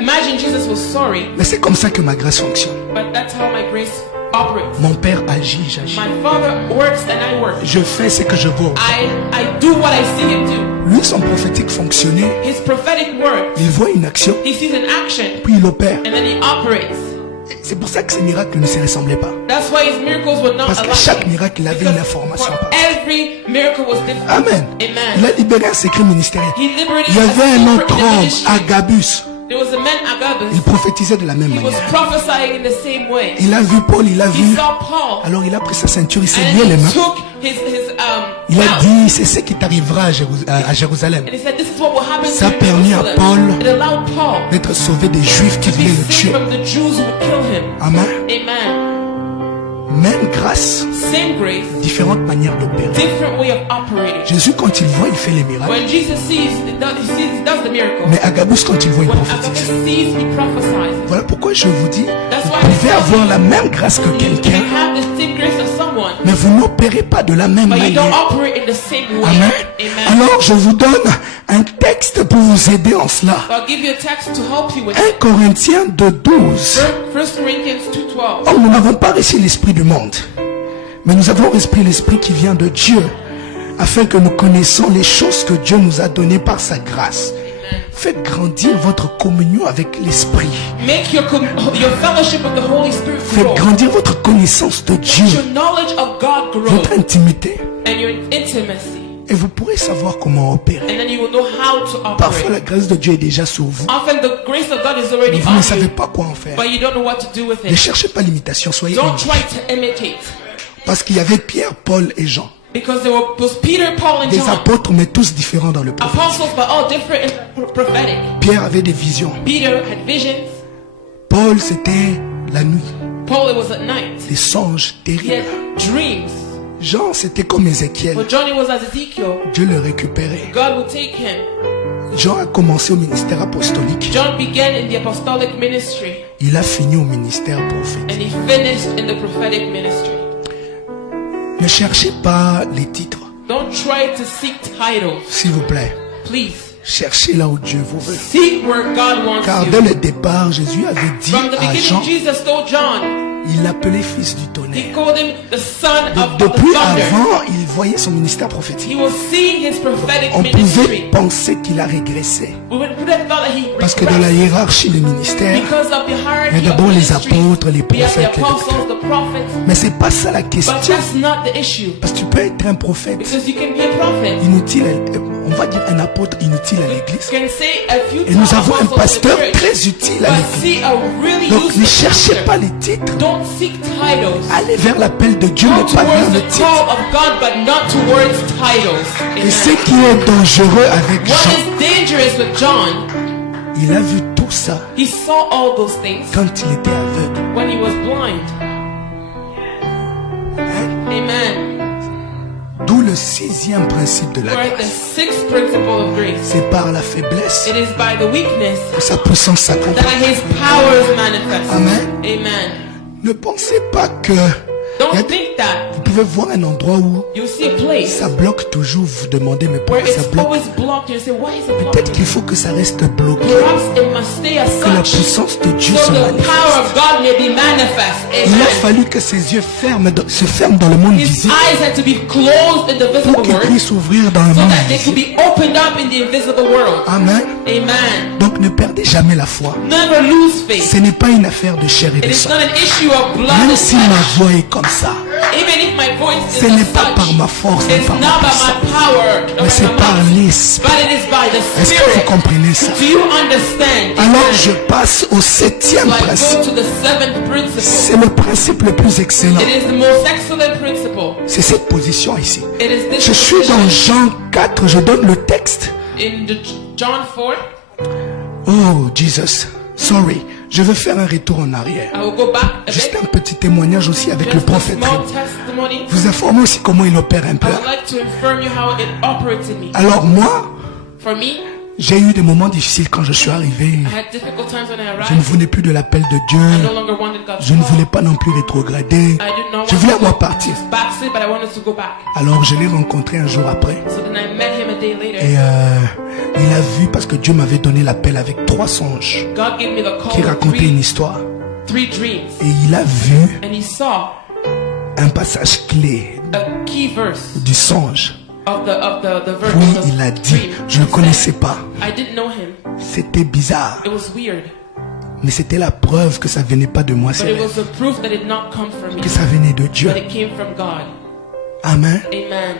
imagine Jesus was sorry, Mais c'est comme ça que ma grâce fonctionne. but that's how my grace operates. Mon Père agit, j'agis. My Father works and I work. Je fais ce que je vois. I do what I see him do. Lui, son prophétique fonctionnait. His prophetic word, Il voit une action, he sees an action puis il opère. and then he operates. C'est pour ça que ces miracles ne se ressemblaient pas. That's why his miracles were not Parce que alike. chaque miracle, il avait une Because information. for every miracle was different. Amen. Il Amen. a libéré un secret ministériel. He liberated Il y avait a un secret autre in the homme, ministry. Agabus. There was a man Agabus. Il prophétisait de la même He was manière. prophesying in the same way. Il a vu Paul, il a vu. He saw Paul Alors il a pris sa ceinture, il s'est and lié les he mains. took his Il a belt dit, c'est ce qui t'arrivera à Jérusalem. and he said, "This is what will happen Ça a to you." permis à Paul It allowed Paul d'être sauvé des Juifs qui to be voulaient le saved tuer. from the Jews who would kill him. Amen. Amen. Même grâce, Same grace, différentes manières d'opérer. different way of operating. Jésus, quand il voit, il fait les miracles. When Jesus sees, he does the miracle. Mais Agabus, quand il voit, il When prophétise. Agabus sees, he prophesies. Voilà pourquoi je vous dis, That's vous why I pouvez tell avoir you, la même grâce que you can quelqu'un, have the same grace as someone, mais vous n'opérez pas de la même but you don't manière. operate in the same way. Amen. Amen. Alors, je vous donne un texte pour vous aider en cela. So I'll give you a text to help you with 1 it. Corinthiens 2:12. 1 Corinthians 2:12. Or, nous n'avons pas reçu l'esprit du monde, mais nous avons reçu l'esprit qui vient de Dieu, afin que nous connaissions les choses que Dieu nous a données par sa grâce. Faites grandir votre communion avec l'Esprit. Make your fellowship with the Holy Spirit Faites grow. grandir votre connaissance de Dieu, Your knowledge of God grow. votre intimité. And your intimacy. Et vous pourrez savoir comment opérer. And then you will know how to Parfois, operate. la grâce de Dieu est déjà sur vous. Often the grace of God is already Mais vous ne on savez you, pas quoi en faire. but you don't know what to do with Ne it. cherchez pas l'imitation, soyez Don't unique. try to imitate. Parce qu'il y avait Pierre, Paul et Jean. Because there was Peter, Paul, and Des John. apôtres, mais tous différents dans le prophète. Apostles, but all different and prophetic. Pierre avait des visions. Peter had visions. Paul, c'était la nuit. Paul, it was at night. Des songes He had terribles. dreams. Jean, c'était comme Ézéchiel. But John, it was as Ezekiel. Dieu le récupérait. God would take him. Jean a commencé au ministère apostolique. John began in the apostolic ministry. Il a fini au ministère prophétique. And he finished in the prophetic ministry. Ne cherchez pas les titres, Don't try to seek titles. s'il vous plaît. Please. Cherchez là où Dieu vous veut. Seek where God wants Car you. dès le départ, Jésus avait dit From the à Jean, beginning, Jesus told John. il l'appelait fils du He tonnerre. called him the son of the Depuis thunder. avant, il voyait son ministère He prophétique. was seeing his prophetic On pouvait ministry. penser qu'il a régressé. We would have thought that he Parce que dans la regressed. hiérarchie des ministères, Because of the il y a hierarchy of d'abord les ministry, apôtres, les we have the prophètes, les docteurs. apostles, the prophets. Mais c'est pas ça la But question. that's not the issue. Parce que tu peux être un prophète Because you can be a prophet. inutile, on va dire un apôtre inutile à l'église. You can say a few Et nous avons un apostles in the pasteur church, très utile à but l'église. see a really Donc ne useful cherchez pastor. pas les titres. Don't seek titles. Allez vers l'appel de Dieu, Go mais pas vers towards le the titre. call of God, but not towards titles. Et ce Amen. qui est dangereux avec What Jean, is dangerous with John, il a vu tout ça he saw all those things quand il était aveugle. when he was blind. Hein? Amen. D'où le 6e principe de la Where the grâce. sixth principle of grace, C'est par la faiblesse it is by the weakness que sa puissance s'accomplit. that his power is manifest. Amen. Amen. Ne pensez pas que Don't il y a- think that vous pouvez voir un endroit où you see a place ça bloque toujours, vous vous demandez mais where pourquoi ça it's bloque. always blocked and you say, why is it Peut-être blocked? qu'il faut que ça reste bloqué, Perhaps it must stay as que la such puissance de Dieu so se the manifeste. power of God may be manifest. Il a Amen. fallu que ses yeux se ferment dans le monde His visible eyes had to be closed in the pour visible qu'il world puisse s'ouvrir dans le so monde that they could invisible. be opened up in the invisible world. Amen. Amen. Donc ne perdez jamais la foi. Never lose faith. Ce n'est pas une affaire de chair et It de is sang. not an issue of blood Même and si ma flesh. voix est comme ça, Even if my voice ce is n'est as pas such, par ma force, ni it's par not ma by my puissance, power, nor mais by c'est my par might, l'esprit. but it is by the Est-ce que vous Spirit. comprenez ça? Do you understand? Alors Amen. je passe au 7e So I go principe. to the seventh principle. C'est le principe le plus excellent. It is the most excellent principle. C'est cette position ici. It is this Je suis position. dans Jean 4, je donne le texte. In the John 4, Oh, Jesus. Sorry. Je veux faire un retour en arrière. I will go back a Juste bit. un petit témoignage aussi avec le Just a prophète. small testimony. Vous informer aussi comment il opère un peu. I would like to inform you how it operates in me. Alors moi, For me, j'ai eu des moments difficiles quand je suis arrivé. I had difficult times when I Je ne arrived. voulais plus de l'appel de I Dieu. no longer wanted God's Je ne call. voulais pas non plus rétrograder. I did not Je voulais want moi to partir. backslid, but I wanted to go back. Alors je l'ai rencontré un jour après. So then I met him a day later. Et il a vu, parce que Dieu m'avait donné l'appel avec 3 songes God gave me the qui call of racontaient une histoire. three dreams. Et il a vu And he saw un passage clé a key verse du songe. of the verse. Puis of the il a dit, dream. je ne le He connaissais said, pas. I didn't know him. C'était bizarre. It was weird. Mais c'était la preuve que ça venait pas de moi, But it c'est was a proof that it did not come from me. que ça venait de Dieu. But it came from God. Amen. Amen.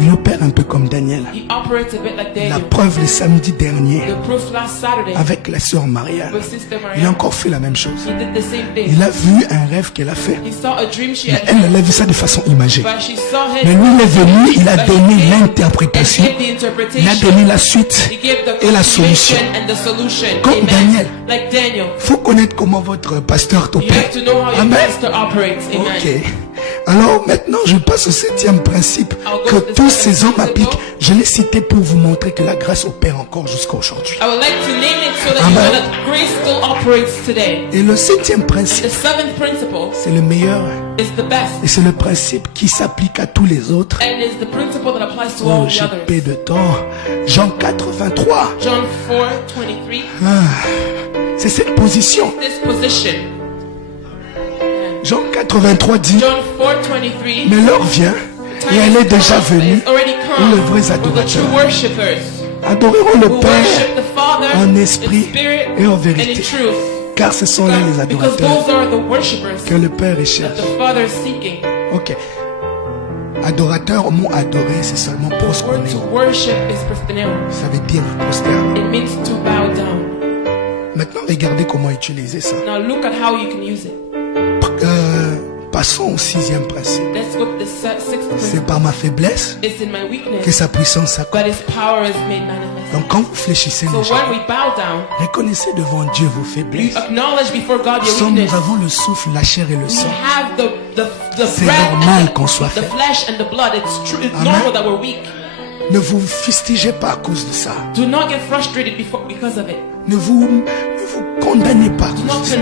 Il opère un peu comme Daniel. He operates a bit like La Daniel. preuve le samedi dernier The proof last Saturday avec la sœur Marianne. with Sister Il a Maria. encore fait la même chose. He did the same thing. Il a vu un rêve qu'elle a fait. He saw a dream she Mais had, elle a vu ça de façon imagée. but she saw Mais him. lui, il est venu, il a But he donné came l'interprétation. and gave the Il a interpretation. donné la suite He gave the et la solution. continuation and the solution. Comme Amen. Daniel. Like Daniel. Faut connaître comment votre pasteur You opère. have to know how your Amen. pastor operates. Amen. Ok. Alors maintenant, je passe au 7e principe I'll go que to the tous seventh ces hommes principle. appliquent. Je l'ai cité pour vous montrer que la grâce opère encore jusqu'à aujourd'hui. I would like to name it so that you Amen. know that grace still operates today. Et le 7e The principe, seventh principle c'est le meilleur is the best et c'est le principe qui s'applique à tous les autres. and is the principle that applies to Oh, all the j'ai others. peu de temps. Jean 4, 23. John 4:23. C'est cette position. This position. Jean 4, 23 dit, John 4:23. mais l'heure vient et elle est déjà venue It's already où les come vrais for the true adorateurs worshippers. adoreront le who Père worship the Father en in esprit spirit et en and in vérité. truth. Car ce sont là les Because adorateurs those are the worshipers que le Père that recherche. the Father is seeking. Ok. Adorateur, au mot adorer, c'est seulement The word proskuneo. to worship is proskuneo. Ça veut dire vous prosterner. It means to bow down. Maintenant, regardez comment utiliser ça. Now look at how you can use it. Passons au 6e principe. Let's go to the sixth C'est principle. par ma faiblesse It's in my que weakness sa puissance that s'accomplit. His power is made manifest. Donc quand vous fléchissez So les gens, when we bow down, reconnaissez devant Dieu vos you faiblesses. acknowledge before God your Nous weakness. avons le souffle, la chair et le We sang. have the C'est breath normal and qu'on soit the faible. flesh and the blood. It's true. It's Amen. normal that we're weak. Ne vous fustigez pas à cause de ça. Do not get frustrated because of it. Ne vous condamnez pas.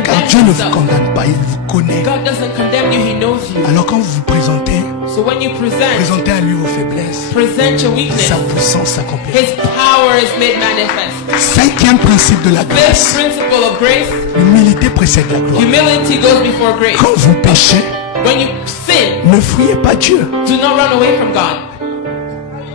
Car Dieu ne vous condamne pas, il vous connaît. God doesn't condemn you, He knows you. Alors quand vous vous présentez, So when you présentez à lui vos faiblesses. present your weakness, Sa puissance s'accomplit. His power is made manifest. 5e principe de la Fifth grâce. principle of grace, L'humilité précède la gloire. humility goes before grace. Quand vous péchez, When you sin, ne fuyez pas Dieu. do not run away from God.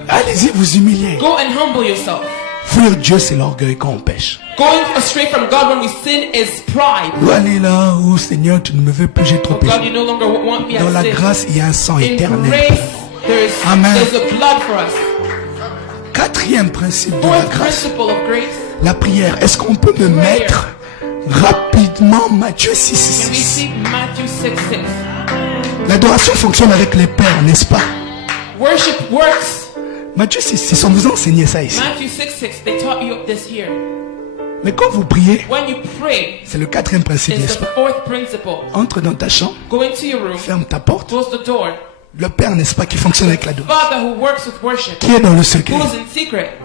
Allez-y vous humilier. Go and humble yourself. Fuir Dieu, c'est l'orgueil quand on pêche. Going astray from God when we sin is pride. Vous allez là, oh Seigneur, tu ne me veux plus, j'ai trop Oh God, péché. you no longer want me Dans la as sin. grâce, il y a un sang In éternel. grace, Amen. there's a blood for us. 4e principe de la Fourth grâce, principle of grace, la prière. Est-ce qu'on peut me mettre rapidement Matthieu 6, and we 6. see Matthew 6:6. L'adoration fonctionne avec les pères, n'est-ce pas? Worship works. Matthieu 6, 6, on vous a enseigné ça ici. Matthew 6:6. They taught you this here. Mais quand vous priez, When you pray, c'est le 4e principe, it's n'est-ce the pas? fourth principle. Entre dans ta chambre, Go into your room, ferme ta porte. close the door. Le Père, n'est-ce pas, qui fonctionne avec l'adoration, Father who works with worship, qui est dans le secret. who is in secret,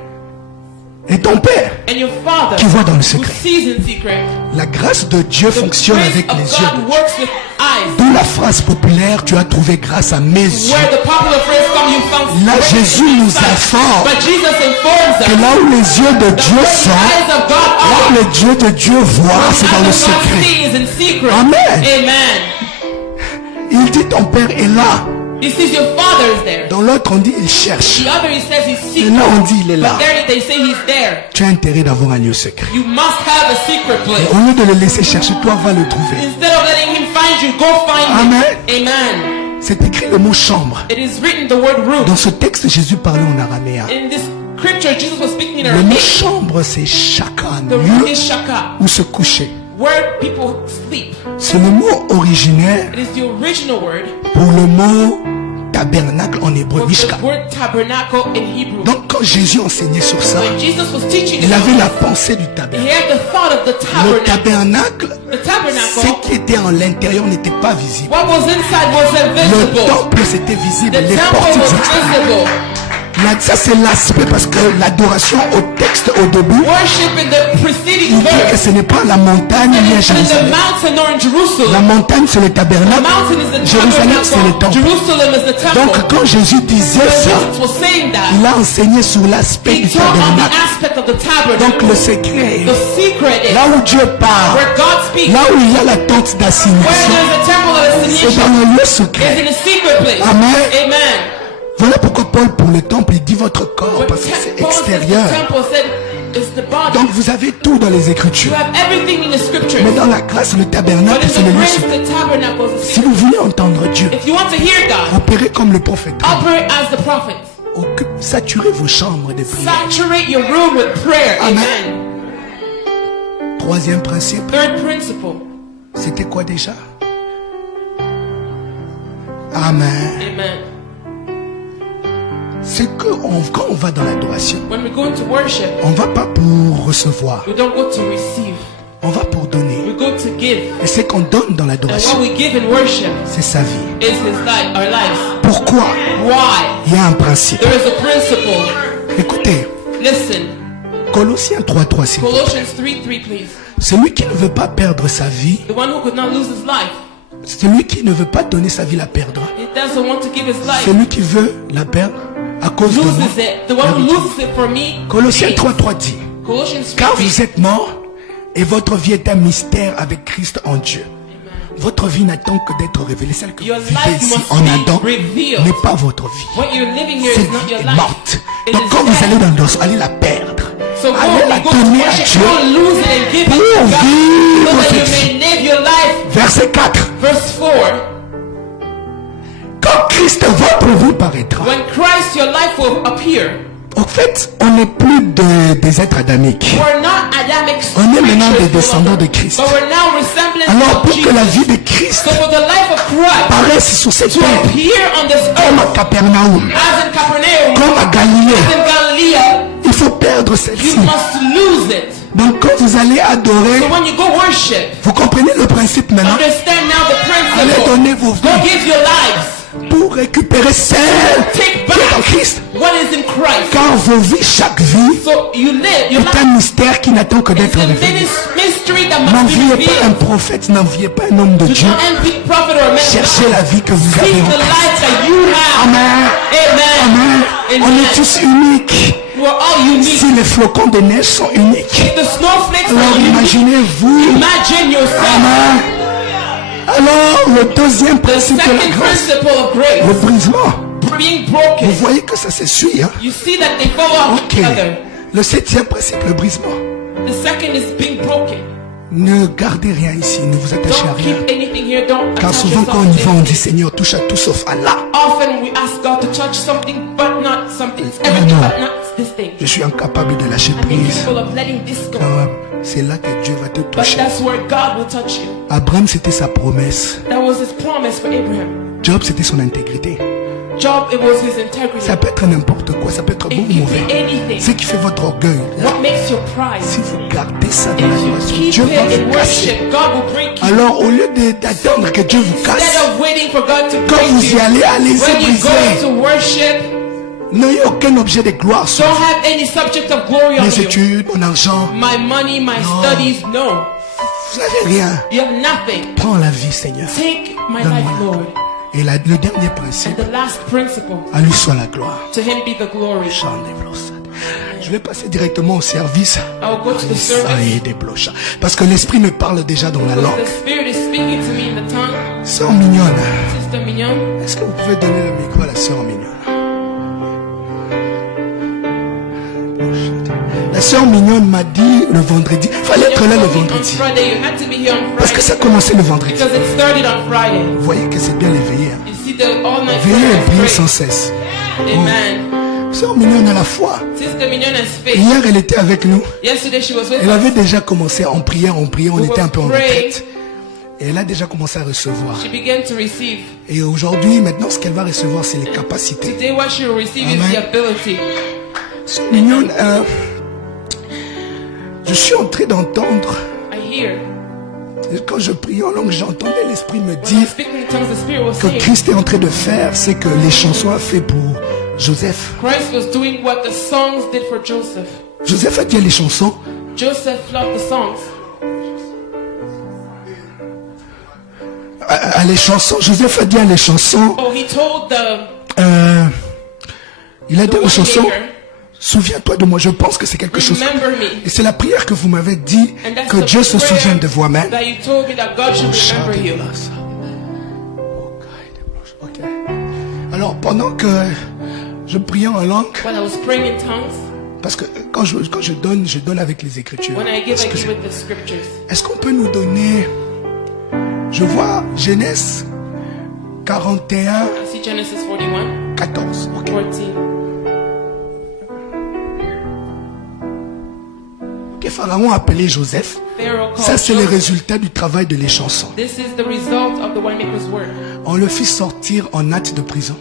Et ton Père, and your Father qui voit dans le who secret. sees in secret. La grâce de Dieu The fonctionne grace avec of les yeux. God works with eyes. D'où la phrase populaire, tu as trouvé grâce à mes yeux. Where the popular phrase comes, you found Là, grace Jésus in nous sight. informe But Jesus informs que us là où les yeux de that Dieu where the sont, eyes of God là are, où les yeux de Dieu voient, c'est dans le God secret. sees in secret. Amen. Amen. Il dit ton Père est là. He sees your Father is there. Dans l'autre, on dit il cherche. The other, he says he's Et secret. là, on dit il est là. But there they say he's there. Tu as intérêt d'avoir un lieu secret. You must have a secret place. Au lieu de le laisser chercher, toi va le trouver. Instead of letting him find you, go find Amen. him. Amen. C'est écrit le mot chambre. It is written the word room. Dans ce texte, Jésus parlait en araméen. In this scripture, Jesus was speaking in Le mot Aramaic. chambre, c'est shaka, The room lieu is shaka, où se coucher. where people sleep. C'est le mot originaire It is the original word pour le mot tabernacle en hébreu, for mishka. the word tabernacle in Hebrew. Donc quand Jésus enseignait sur ça, When Jesus was teaching il avait about la this, pensée du he tabernacle. had the thought of the Le tabernacle. tabernacle, The tabernacle, ce qui était en l'intérieur n'était pas visible. what was inside was Le invisible. temple, c'était visible. The Les temple portiques was extérieures. visible. Là, ça, c'est l'aspect parce que l'adoration au texte au début, Worship in the il preceding dit que verse. ce n'est pas la montagne ni à It's in the Jérusalem. mountain or in La Jerusalem. montagne, c'est le The tabernacle. mountain is the Jérusalem, c'est le tabernacle. temple. Jerusalem is the Donc, temple. quand Jésus disait When ça, Jesus was saying that, il a enseigné sur l'aspect he du taught on the tabernacle. aspect of the Donc, le tabernacle. secret, The secret is là où Dieu parle, where God speaks. là où il y a la tente Where d'assignation, there's a temple of c'est assignation dans le lieu is secret. in a secret place. Amen. Amen. Voilà pourquoi Paul, pour le temple, il dit votre corps, But parce que c'est Paul says the extérieur. temple said it's the body. Donc, vous avez tout dans les Écritures. You have everything in the scriptures. Mais dans la grâce, le But tabernacle, in c'est le the lieu grace, secret. the tabernacle is a Si secret. vous voulez entendre Dieu, If you want to hear God, opérez comme le prophète. operate as the prophet. Saturez vos chambres de prière. Saturate your room with prayer. Amen. Amen. Troisième principe, Third principle. c'était quoi déjà? Amen. Amen. C'est que quand on va dans l'adoration, When we go into worship, on va pas pour recevoir, we don't go to receive. on va pour donner. We go to give. Et ce qu'on donne dans And l'adoration, what we give in worship c'est sa vie. is his life, our lives. Pourquoi? Why? Il y a un principe. There is a principle. Écoutez, Listen. Colossiens 3:3, s'il vous plaît. Colossians 3:3, please. Celui qui ne veut pas perdre sa vie, The one who could not lose his life. celui qui ne veut pas donner sa vie la perdra. He doesn't want to give his life. Celui qui veut la perdre à cause de moi. Loses it. The one who loses it for me. Colossiens pays. 3:3 dit, Colossians car 3:3. vous êtes morts et votre vie est un mystère avec Christ en Dieu. Votre vie n'attend que d'être révélée. Celle que Your vous vivez life ici must en Adam be revealed. n'est pas votre vie. What you're living here Cette is not vie your est life. morte. It Donc is quand vous dead. allez dans le dos, allez la perdre. So Allez la go to donner à worship, Dieu don't lose it and give it pour to God, vivre so that you cette vie. may live your life. Verset 4. Verse 4. Quand Christ, votre vie paraîtra. When Christ, your life will appear. En fait, on n'est plus des êtres adamiques. We're not Adamic On est maintenant des creatures, descendants de Christ. but we're now resembling Alors of pour que la Jesus. vie de Christ So for the life of Christ paraisse sur cette to terre, appear on this comme à earth, Capernaum, as in Capernaum, comme à Galilée, as in Galilee, il faut perdre you celle-ci. must lose it. Donc quand vous allez adorer, So when you go worship, vous comprenez le principe maintenant. understand now the Allez principle. donner vos Go vies give your lives. pour récupérer celle Take qui est en back Christ. what is in Christ. Car vos vies, chaque vie, So you live. Your est life un mystère qui n'attend que is d'être a révélé. mystery that must be N'enviez pas un revealed. prophète, n'enviez pas un homme de Do Dieu. not envy prophet or man. Cherchez la vie que vous Seek avez en the Christ. life that you have. Amen. Amen. Amen. On est tous uniques. You are all unique. Si les flocons de neige sont uniques, If the snowflakes alors are unique, imaginez-vous. imagine yourself. Amen. Alors, le deuxième The principe de la second grâce, principle of grace, le brisement. being Vous broken. voyez que ça s'essuie, hein? You see that they follow Ok. together. Le septième principe, le brisement. The second is being broken. Ne gardez rien ici, ne vous attachez à Don't rien. keep anything here. Don't Car attach souvent quand on y yourself va, to on dit it. Seigneur, touche à tout sauf Allah. Often we ask God to touch something, but not something. It's Non, everything, non. but not this thing. Je suis incapable de lâcher I'm prise. incapable of letting this go. C'est là que Dieu va te But toucher. that's where God will touch you. Abraham, c'était sa promesse. That was his promise for Abraham. Job, c'était son intégrité. Job, it was his integrity. Ça peut être n'importe quoi, ça peut être bon It ou could mauvais. be anything. Ce qui fait votre orgueil. What makes your pride? Si vous gardez ça dans If you l'adoration, keep Dieu it va in vous casser. worship, God will break you. Alors, au lieu d'attendre que Dieu vous Instead casse, of waiting for God to quand break vous y you, allez, allez-y when you go briser. to worship, N'ayez aucun objet de gloire sur don't vous. have any subject of glory on Mes you. études, mon argent, My money, my No. studies, no. vous n'avez rien. You have nothing. Prends la vie, Seigneur. Take my life, Lord. Et le dernier And principe, the last principle, à lui soit la gloire. to him be the glory. Je vais passer directement au service. I will go to the service. Parce que l'esprit me parle déjà dans la Because langue. the Spirit is speaking to me in the tongue. Sœur mignonne, Sister Mignon, est-ce que vous pouvez donner le micro à la sœur mignonne? La sœur mignonne m'a dit le vendredi, fallait être là le on vendredi. Friday, you had to be here on Parce que ça Friday. commençait le vendredi. Because it started on Friday. Vous voyez que c'est bien l'éveillé. Hein? You see the all-night Veiller et prier prayer sans is great. cesse. Amen. Sœur mignonne à la foi. Sister Mignon has faith. Hier, elle était avec nous. Yesterday she was with Elle us. avait déjà commencé en prière, on We était un peu en were praying. retraite. Et elle a déjà commencé à recevoir. She began to receive. Et aujourd'hui, maintenant, ce qu'elle va recevoir, c'est les capacités. Today what she will receive is Amen. the ability. Sœur mignonne, je suis en train d'entendre, I hear. quand je prie en langue, j'entendais l'Esprit me When I dire was speaking in tongues, the Spirit was que saying, Christ est en train de faire, c'est que les chansons a fait pour Joseph. Christ was doing what the songs did for Joseph. Joseph a dit à les chansons, Joseph loved the songs. à les chansons, Joseph a dit à les chansons, Oh, he told the il a dit aux chansons, winemaker, souviens-toi de moi, je pense que c'est quelque chose. remember me. Et c'est la prière que vous m'avez dit, And that's que the Dieu se prayer souvienne de vous-même. that you told me that God should remember you. Ok. Alors pendant que je priais en langue, When I was praying in tongues, parce que quand je donne avec les Écritures. when I give, I give Excusez. with the scriptures. Est-ce qu'on peut nous donner, je vois Genèse 41, I see Genesis 41, 14. Ok. 14. Que Pharaon a appelé Joseph. Pharaoh Ça, called c'est le Joseph. résultat du travail de les chansons. This is the result of the winemaker's work. On le fit sortir en hâte de prison.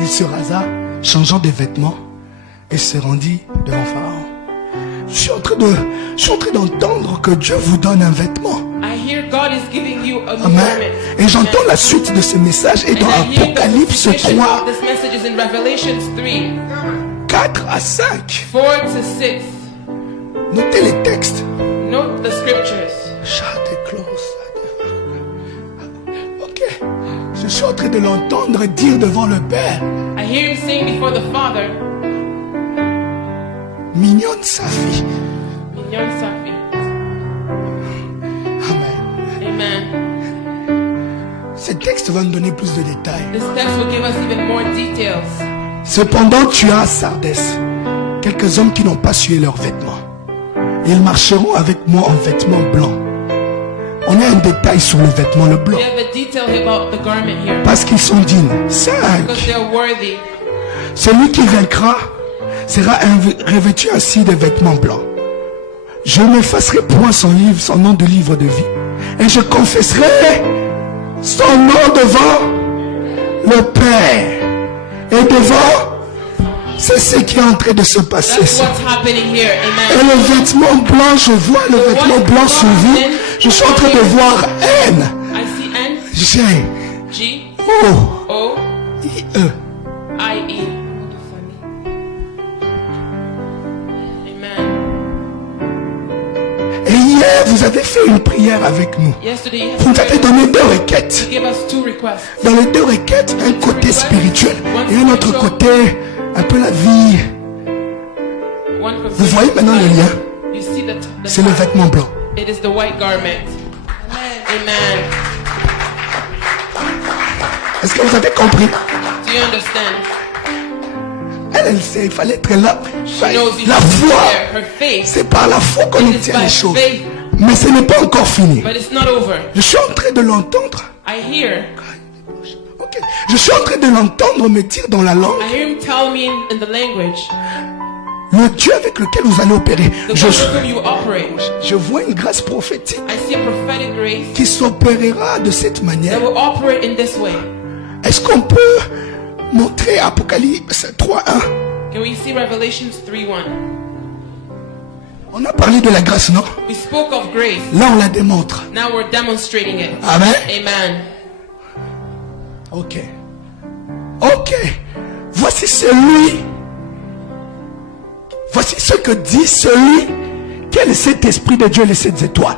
Il se rasa, changeant de vêtements, et se rendit devant Pharaon. Je suis en train d'entendre que Dieu vous donne un vêtement. I hear God is giving you a new Amen. garment. Et j'entends la suite de ce message et And dans I hear the Apocalypse continuation 3, of this message is in Revelations 3, 4 à 5. 4 to 6. Notez les textes. Note the scriptures. Ok. Je suis en train de l'entendre dire devant le Père, I hear him sing before the Father, mignonne sa fille. Mignon Safi. Amen. Amen. Ce texte va nous donner plus de détails. This text will give us even more details. Cependant, tu as à Sardès quelques hommes qui n'ont pas sué leurs vêtements. Ils marcheront avec moi en vêtements blancs. On a un détail sur le vêtement, le blanc. We have a detail about the garment here. Parce qu'ils sont dignes. 5. Because they are worthy. Celui qui vaincra sera revêtu ainsi de vêtements blancs. Je n'effacerai point son nom de livre de vie. Et je confesserai son nom devant le Père. Et devant, c'est ce qui est en train de se passer. That's what's happening here. Et Amen. le vêtement blanc, je vois le vêtement blanc sur vous. Je suis en train de voir N, I see N, G, G, O, O, I, E. I, E. Amen. Et hier, vous avez fait une prière avec nous. Yesterday you Vous nous avez had donné 2 requêtes. to give us 2 requests. Dans les 2 requêtes, un côté spirituel et un autre côté, un peu la vie. One Vous voyez maintenant le lien? You see the C'est le vêtement blanc. It is the white garment. Amen. Est-ce que vous avez compris? Do you understand? Elle sait, il fallait être là. She knows you La have to be foi, there. Her faith. c'est par la foi qu'on It is obtient by les choses. faith. Mais ce n'est pas encore fini. But it's not over. Je suis en train de l'entendre. I hear. Ok. Je suis en train de l'entendre me dire dans la langue, I hear him tell me in the language. le Dieu avec lequel vous allez opérer. The God with whom you operate. Je vois une grâce prophétique I see a prophetic grace qui s'opérera de cette that manière. will operate in this way. Est-ce qu'on peut montrer Apocalypse 3.1? Can we see Revelations 3:1? On a parlé de la grâce, non? We spoke of grace. Là, on la démontre. Now we're demonstrating it. Amen. Amen. Ok. Ok. Voici celui. Voici ce que dit celui qui a le Saint-Esprit de Dieu et les 7 étoiles.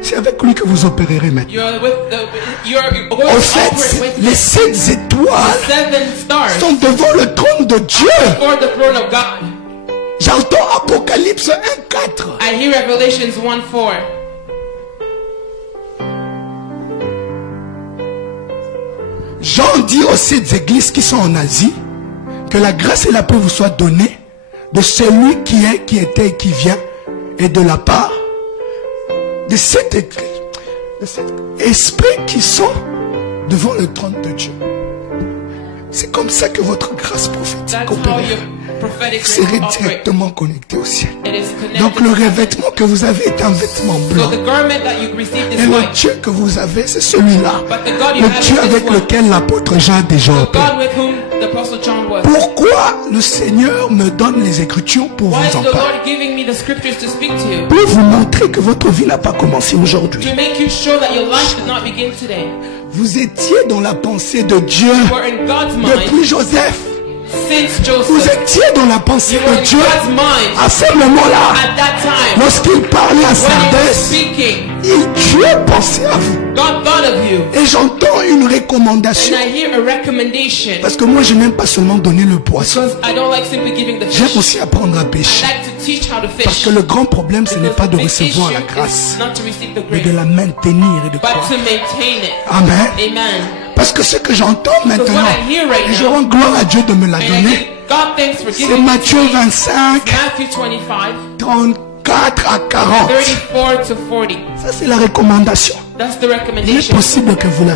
C'est avec lui que vous opérerez maintenant. You're going En to fait, operate with les 7 étoiles 7 stars sont devant le trône de Dieu. before the throne of God. J'entends Apocalypse 1.4. I hear Revelations 1:4. Jean dit aux 7 églises qui sont en Asie que la grâce et la paix vous soient données de celui qui est, qui était et qui vient, et de la part de cet esprit qui sont devant le trône de Dieu. C'est comme ça que votre grâce prophétique That's how opère. your prophetic Vous serez grace operates. directement connecté au ciel. It is connected. Donc le revêtement que vous avez est un vêtement So blanc. the garment that you received Et is le white. Dieu que vous avez, c'est celui-là. But the God you Le have Dieu is avec this one. lequel l'apôtre Jean a déjà The opéré. God with whom the Apostle John was. Pourquoi le Seigneur me donne les Écritures pour Why is vous en the parler? Lord giving me the scriptures to speak to you? Pour vous montrer que votre vie n'a pas commencé aujourd'hui. To make you sure that your life did not begin today. Vous étiez dans la pensée de Dieu You were in God's mind depuis Joseph. since Vous Joseph. étiez dans la pensée You were de in Dieu God's mind à ce moment-là. at that time. Lorsqu'il parlait à When he was Sardès, speaking, Dieu pensait à vous. God thought of you. Et j'entends une recommandation. And I hear a recommendation. Parce que moi, je n'aime pas seulement donner le poisson. Because I don't like simply giving the J'aime fish. aussi apprendre à I pêcher. like to teach how to Parce fish. que le grand problème, ce n'est Because pas de the big recevoir la issue grâce, is not to receive the mais de grace, la maintenir et de but croire. to maintain it. Amen. Amen. Parce que ce que j'entends Because maintenant, what I hear right et je now, rends gloire à Dieu de me la and I donner, give God thanks for c'est giving me Matthieu 25, Matthew 25, 34 à 40. 34 to 40. Ça, c'est la recommandation. That's the Il est recommendation. possible que vous le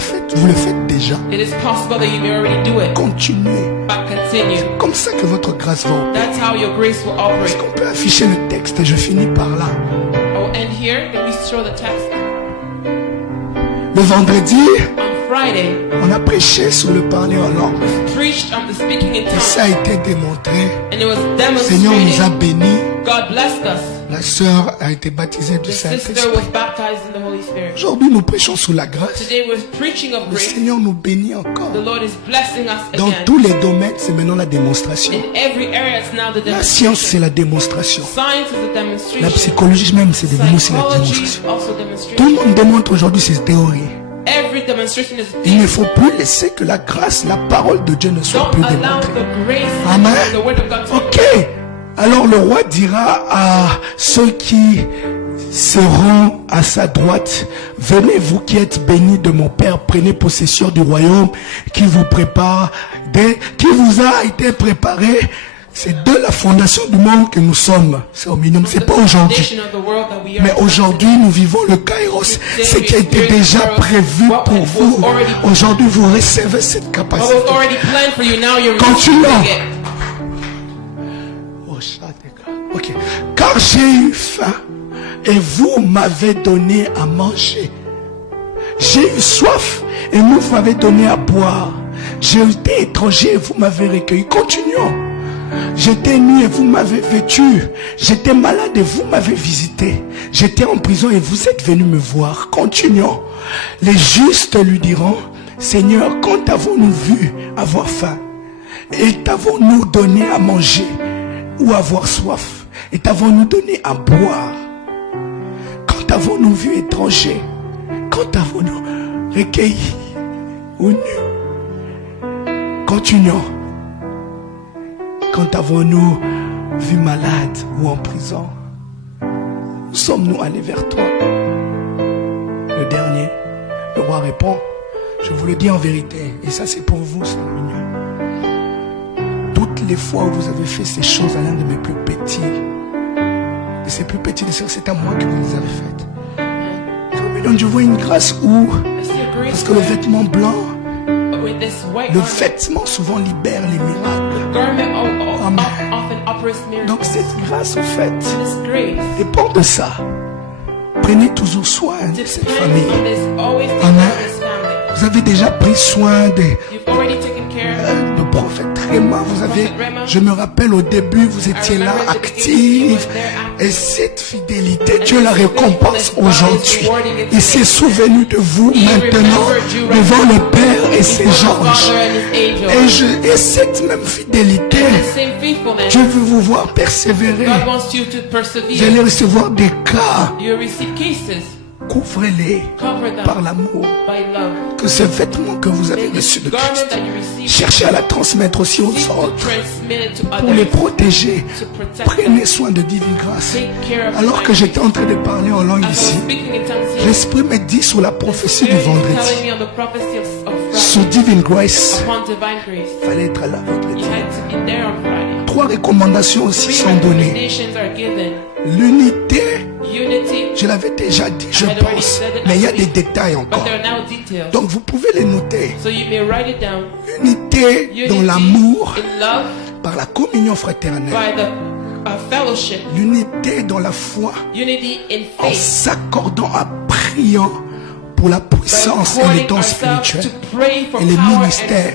faites déjà. It is possible that you may already do it, Continuez. but continue. Comme ça que votre grâce va opérer. That's how your grace will operate. On peut afficher le texte et je finis par là. I will end here. Can we show the text? Le vendredi, On Friday, on a prêché sur le parler en langue. preached on the speaking in Et tongues, ça a été démontré. and it was Le Seigneur nous a demonstrated. bénis. God blessed us. La sœur a été baptisée du The sister Saint-Esprit. was baptized in the Holy Spirit. Aujourd'hui, nous prêchons sur la grâce. Today we're preaching of Le grace. Seigneur nous bénit encore. The Lord is blessing us Dans again. tous les domaines, c'est maintenant la démonstration. In every area, it's now the La science, c'est demonstration. la démonstration. Science is a La demonstration. psychologie même, c'est devenu aussi la Psychology démonstration. is also Tout le demonstration. monde démontre aujourd'hui ses théories. Every demonstration is a Il ne thing. faut plus laisser que la grâce, la parole de Dieu ne soit Don't plus allow démontrée. the grace Amen. and the word of God to Ok. Alors le roi dira à ceux qui seront à sa droite. Venez, vous qui êtes bénis de mon Père, prenez possession du royaume qui vous prépare, qui vous a été préparé. C'est de la fondation du monde que nous sommes. C'est au minimum, c'est pas aujourd'hui. Mais aujourd'hui, nous vivons le Kairos. Ce qui a été déjà prévu pour vous. Aujourd'hui, vous recevez cette capacité. Continuons. Ok. Car j'ai eu faim et vous m'avez donné à manger. J'ai eu soif et vous m'avez donné à boire. J'ai été étranger et vous m'avez recueilli. Continuons. J'étais nu et vous m'avez vêtu. J'étais malade et vous m'avez visité. J'étais en prison et vous êtes venu me voir. Continuons. Les justes lui diront, Seigneur, quand avons-nous vu avoir faim? Et t'avons-nous donné à manger ou avoir soif? Et t'avons-nous donné à boire? Quand avons-nous vu étranger? Quand avons-nous recueilli ou nu? Continuons. Quand avons-nous vu malade ou en prison? Où sommes-nous allés vers toi? Le dernier, le roi répond, je vous le dis en vérité, et ça c'est pour vous, c'est mignon. Toutes les fois où vous avez fait ces choses à l'un de mes plus petits, et ces plus petits, c'est à moi que vous les avez faites. C'est mignon, je vois une grâce où, parce que le vêtement blanc, le vêtement souvent libère les miracles. Amen. Donc cette grâce au fait dépend de ça. Prenez toujours soin de cette famille. Amen. Vous avez déjà pris soin de prophète Réma. Je me rappelle au début, vous étiez là, active. Et cette fidélité, Dieu la récompense aujourd'hui. Il s'est souvenu de vous maintenant devant le Père et ses anges. Et cette même fidélité, Dieu veut vous voir persévérer. Vous allez recevoir des cas. Couvrez-les par l'amour. Que ce vêtement que vous avez reçu de Christ, cherchez à la transmettre aussi aux autres pour les protéger. Prenez soin de Divine Grâce. Alors que j'étais en train de parler en langue ici, l'Esprit me dit sur la prophétie du vendredi, sur Divine Grace, il fallait être là vendredi. 3 recommandations aussi sont données. L'unité, je l'avais déjà dit, je pense, mais il y a des détails encore. Donc vous pouvez les noter. Unité dans l'amour, par la communion fraternelle. L'unité dans la foi, en s'accordant à priant pour la puissance et les dons spirituels et les ministères.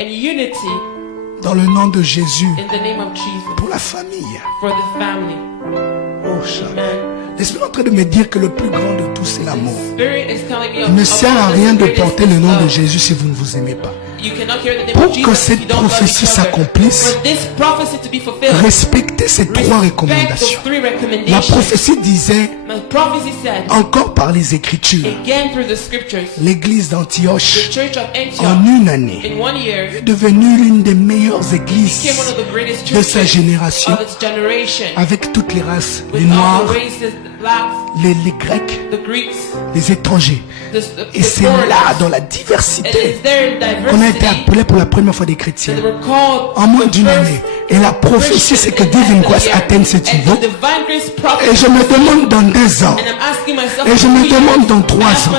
Et l'unité dans le nom de Jésus pour la famille. Oh, l'Esprit est en train de me dire que le plus grand de tous, c'est l'amour. Il ne sert à rien de porter le nom de Jésus si vous ne vous aimez pas. Pour que cette prophétie s'accomplisse, respectez ces 3 recommandations. La prophétie disait, encore par les Écritures, l'église d'Antioche, en une année, est devenue l'une des meilleures églises de sa génération, avec toutes les races, les Noirs, les Grecs, les étrangers. Et c'est là, dans la diversité, qu'on a été appelés pour la première fois des chrétiens. En moins d'une année. Et la prophétie, c'est que Divine Grace atteigne ce niveau. Et je me demande dans 2 ans. Et je me demande dans 3 ans.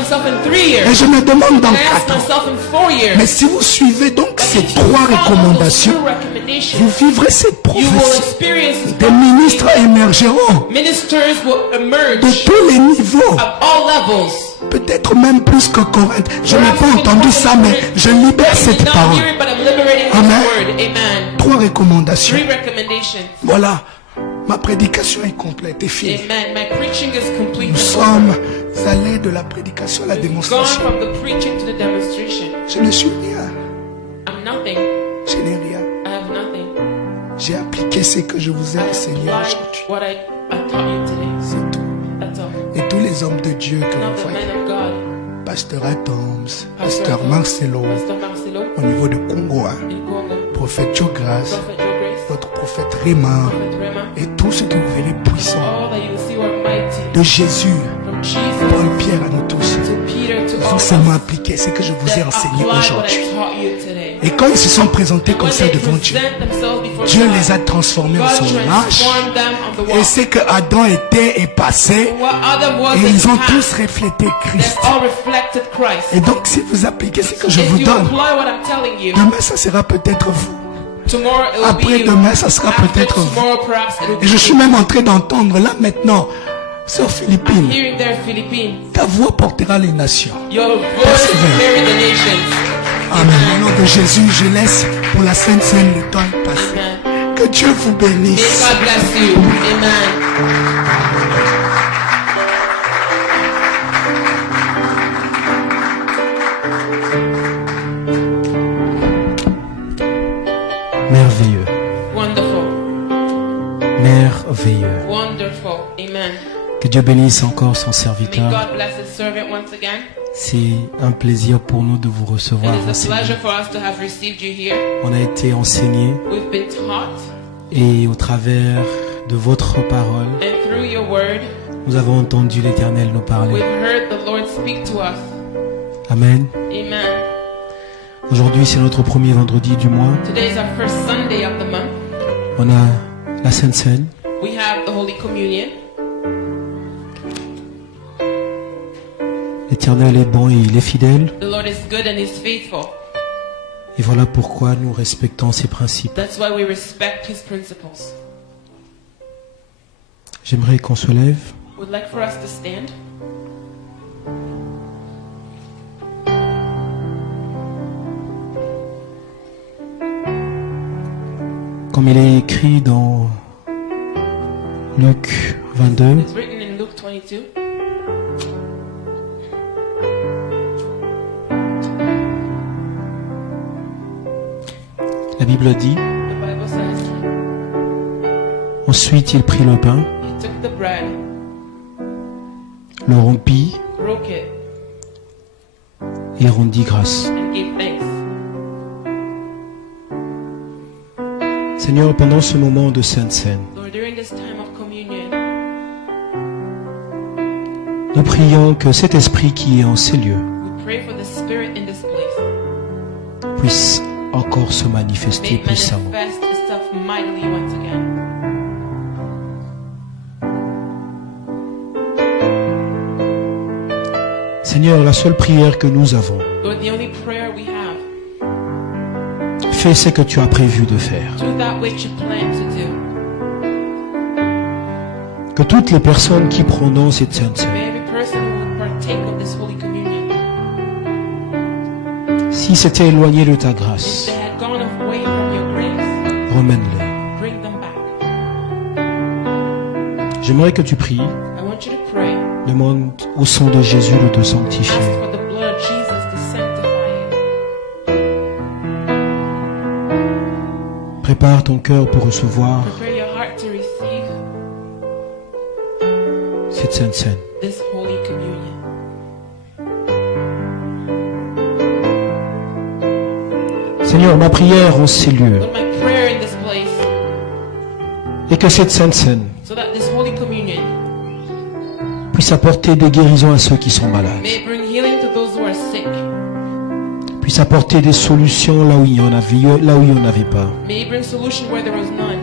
Et je me demande dans 4 ans. Mais si vous suivez donc ces 3 recommandations, vous vivrez cette prophétie. Des ministres émergeront de tous les niveaux. Peut-être même plus que Corinthe. Je n'ai pas entendu ça, mais je libère cette parole. Amen. 3 recommandations. Voilà. Ma prédication est complète et finie. Nous sommes allés de la prédication à la démonstration. Je ne suis rien. Je n'ai rien. J'ai appliqué ce que je vous ai enseigné aujourd'hui. C'est tout. Et tous les hommes de Dieu que vous voyez, Pasteur Adams, Pasteur Marcelo, au niveau de Congo, prophète Jogras, votre prophète Réma, et tous ceux que vous venez puissant All that you will see were mighty. de Jésus, From Jesus Paul, Pierre à nous tous. to Peter to Ils all ont of seulement us. appliqué ce que je vous ai That enseigné apply what aujourd'hui. I taught you today. Et quand ils se sont présentés comme When ça they devant Dieu, present themselves before Dieu God, les a transformés en God son image. transformed them on the Et wall. ce que Adam était est passé. What Adam was Et in ils ont past, tous reflété they've Christ. all reflected Christ. Et donc, si vous appliquez ce que je If vous you donne, apply what I'm telling you, demain, ça sera peut-être vous. tomorrow it will be Après you. demain, ça sera After peut-être vous. tomorrow, perhaps it will Et be je suis you. même en train d'entendre là maintenant, sœur Philippine, Hearing there, Philippines, ta voix portera les nations. your voice will carry the nations. Amen. Au nom de Jésus, je laisse pour la Sainte Seine le temps est passé. Amen. Que Dieu vous May bénisse. God bless you. Amen. Merveilleux. Wonderful. Merveilleux. Wonderful. Amen. Que Dieu bénisse encore son May serviteur. God bless his servant once again. C'est un plaisir pour nous de vous recevoir. It is a enseigner. pleasure for us to have received you here. On a été enseigné We've been taught, et au travers de votre parole, and through your word, nous avons entendu l'Éternel nous we've parler. heard the Lord speak to us. Amen. Amen. Aujourd'hui, c'est notre premier vendredi du mois. Today is our first Sunday of the month. On a la Sainte Seine. We have the Holy Communion. L'Éternel est bon et il est fidèle. The Lord is good and is faithful. Et voilà pourquoi nous respectons ses principes. That's why we respect his principles. J'aimerais qu'on se lève. Would like for us to stand. Comme il est écrit dans Luc 22, It's written in Luke 22. la Bible dit, The Bible says, ensuite il prit le pain, he took the bread, le rompit broke it, et rendit grâce. and gave thanks. Seigneur, pendant ce moment de Sainte Seine, Lord, during this time of communion, nous prions que cet esprit qui est en ces lieux we pray for the Spirit in this place. puisse encore se manifester May it puissamment. manifest itself mightily once again. Seigneur, la seule prière que nous avons, Lord, the only prayer we have, fais ce que tu as prévu de faire. do that which you plan to do. Que toutes les personnes qui prononcent cette Sainte Seine, May every person who would partake of this Holy Communion, si c'était éloigné de ta if grâce, they had gone away from your grace, remène-les. bring them back. J'aimerais que tu pries, I want you to pray. demande au sang de Jésus de te Ask sanctifier. for the blood of Jesus to sanctify you. Prépare ton cœur pour recevoir Prepare your heart to receive cette Sainte Seine. this Holy Communion. Seigneur, ma prière en ces lieux Lord, my prayer in this place, est que cette Sainte Seine so that this Holy Communion puisse apporter des guérisons à ceux qui sont malades, may bring healing to those who are sick, puisse apporter des solutions là où il y en avait, là où il n'y en avait pas. may bring solution where there was none,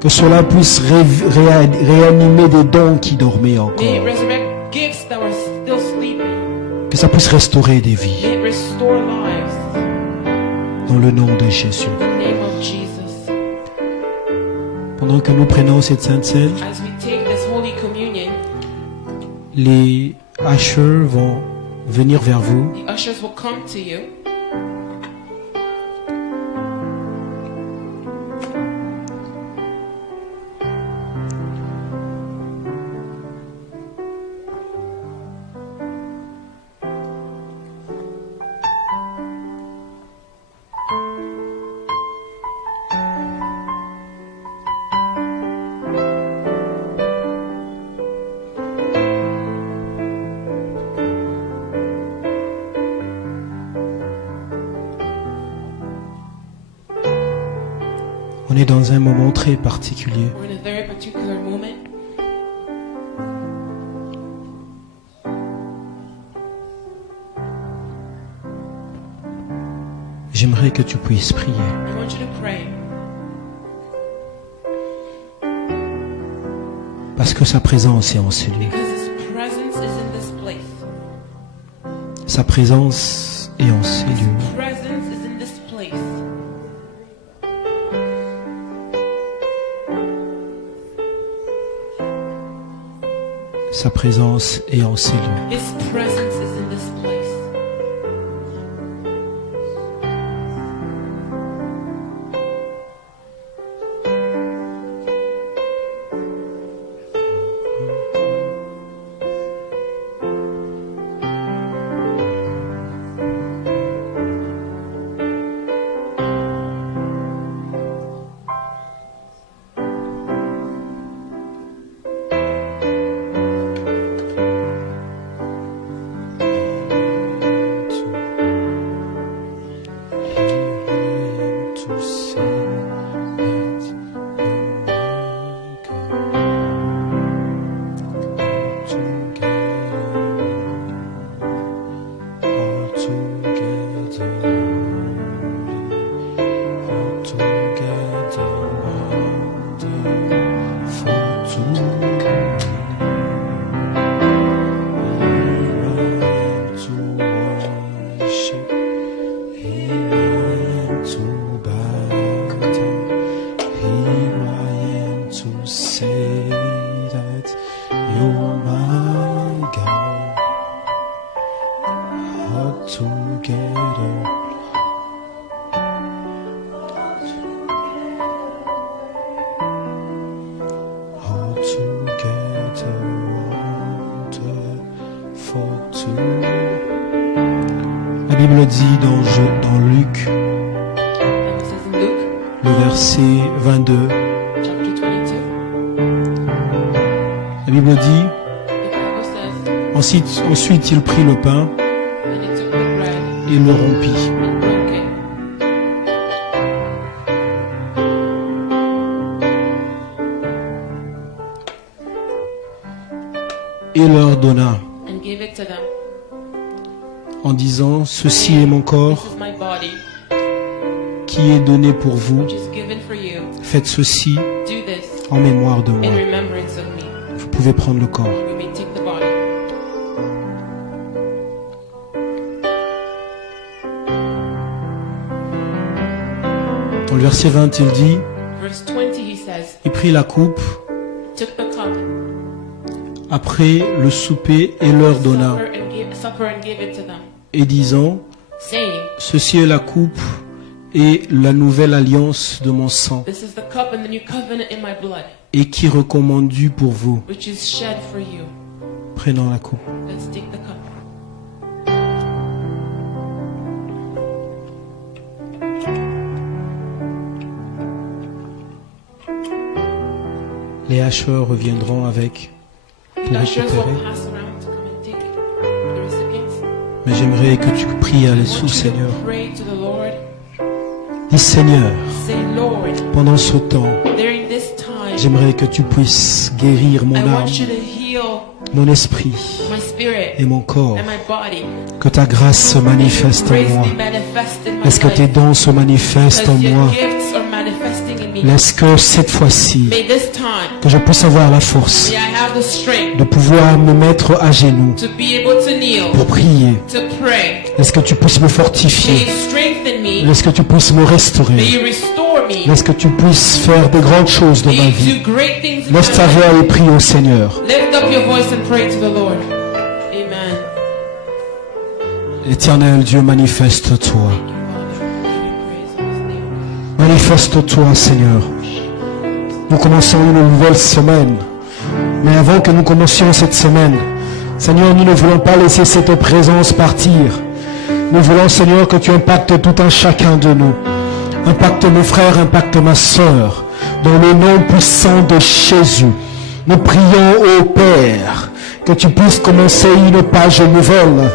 Que cela puisse réanimer des dons qui dormaient may it encore. resurrect gifts that were still sleeping, Que ça puisse restaurer des vies. may it restore lives, Dans le nom de Jésus. in the name of Jesus. Pendant que nous prenons cette Sainte Seine, As we take this Holy Communion, les hacheurs vont venir vers vous. the ushers will come to you. On est dans un moment très particulier. We're in a very particular moment. J'aimerais que tu puisses prier. I want you to pray Parce que sa présence est en ce lieu. because His presence is in this place. Sa présence est en ces lieux. His presence is in this place. Sa présence est en ces lieux. His presence is in this place. La Bible dit dans Luc, And it says in Luke le verset 22, chapter 22, la Bible dit, the Bible says, ensuite il prit le pain and He took the bread et le rompit. and broke it. Et leur donna, And gave it to them. en disant, ceci est mon This corps is my body, qui est donné pour vous. which is given for you. Faites ceci Do this en mémoire de in moi. remembrance of me. Vous pouvez prendre le corps. We may take the body. Dans le verset 20, il dit, Verse 20, He says, il prit la coupe took the cup, après le souper et leur donna, supper and gave it to them, et disant, saying, ceci est la coupe et la nouvelle alliance de mon sang, this is the cup and the new covenant in my blood, et qui recommandue pour vous. which is shed for you. Prenons la coupe. Let's take the cup. Les hacheurs reviendront avec pour The ushers will récupérer. pass around to come and take the recipients. Mais j'aimerais que tu pries à I l'Essus, want you Seigneur. to pray to the Lord. Dis, Seigneur, Say, Lord, pendant ce temps, during this time, j'aimerais que tu puisses guérir mon I âme, want you to heal mon esprit my spirit et mon corps. and my body. Que ta grâce se manifeste en Grace moi. be manifest in my Laisse que tes life. dons se manifestent en Because your moi. gifts are manifesting in me. Laisse que cette fois-ci, May this time, que je puisse avoir la force may I have the strength de pouvoir me mettre à genoux to be able to kneel, pour prier. to pray. Laisse que tu puisses me May fortifier. you strengthen me. Laisse que tu puisses me May restaurer. you restore me. Laisse que tu puisses faire de grandes choses dans May ma you vie. do great things in my Lève ta life. voix et prie au Seigneur. Lift up your voice and pray to the Lord. Amen. Éternel Dieu, manifeste-toi. Thank you, Father. Give you praise on this day. Manifeste-toi, Seigneur. Nous commençons une nouvelle semaine. Mais avant que nous commencions cette semaine, Seigneur, nous ne voulons pas laisser cette présence partir. Nous voulons, Seigneur, que tu impactes tout un chacun de nous. Impacte mon frère, impacte ma sœur. Dans le nom puissant de Jésus, nous prions au Père que tu puisses commencer une page nouvelle.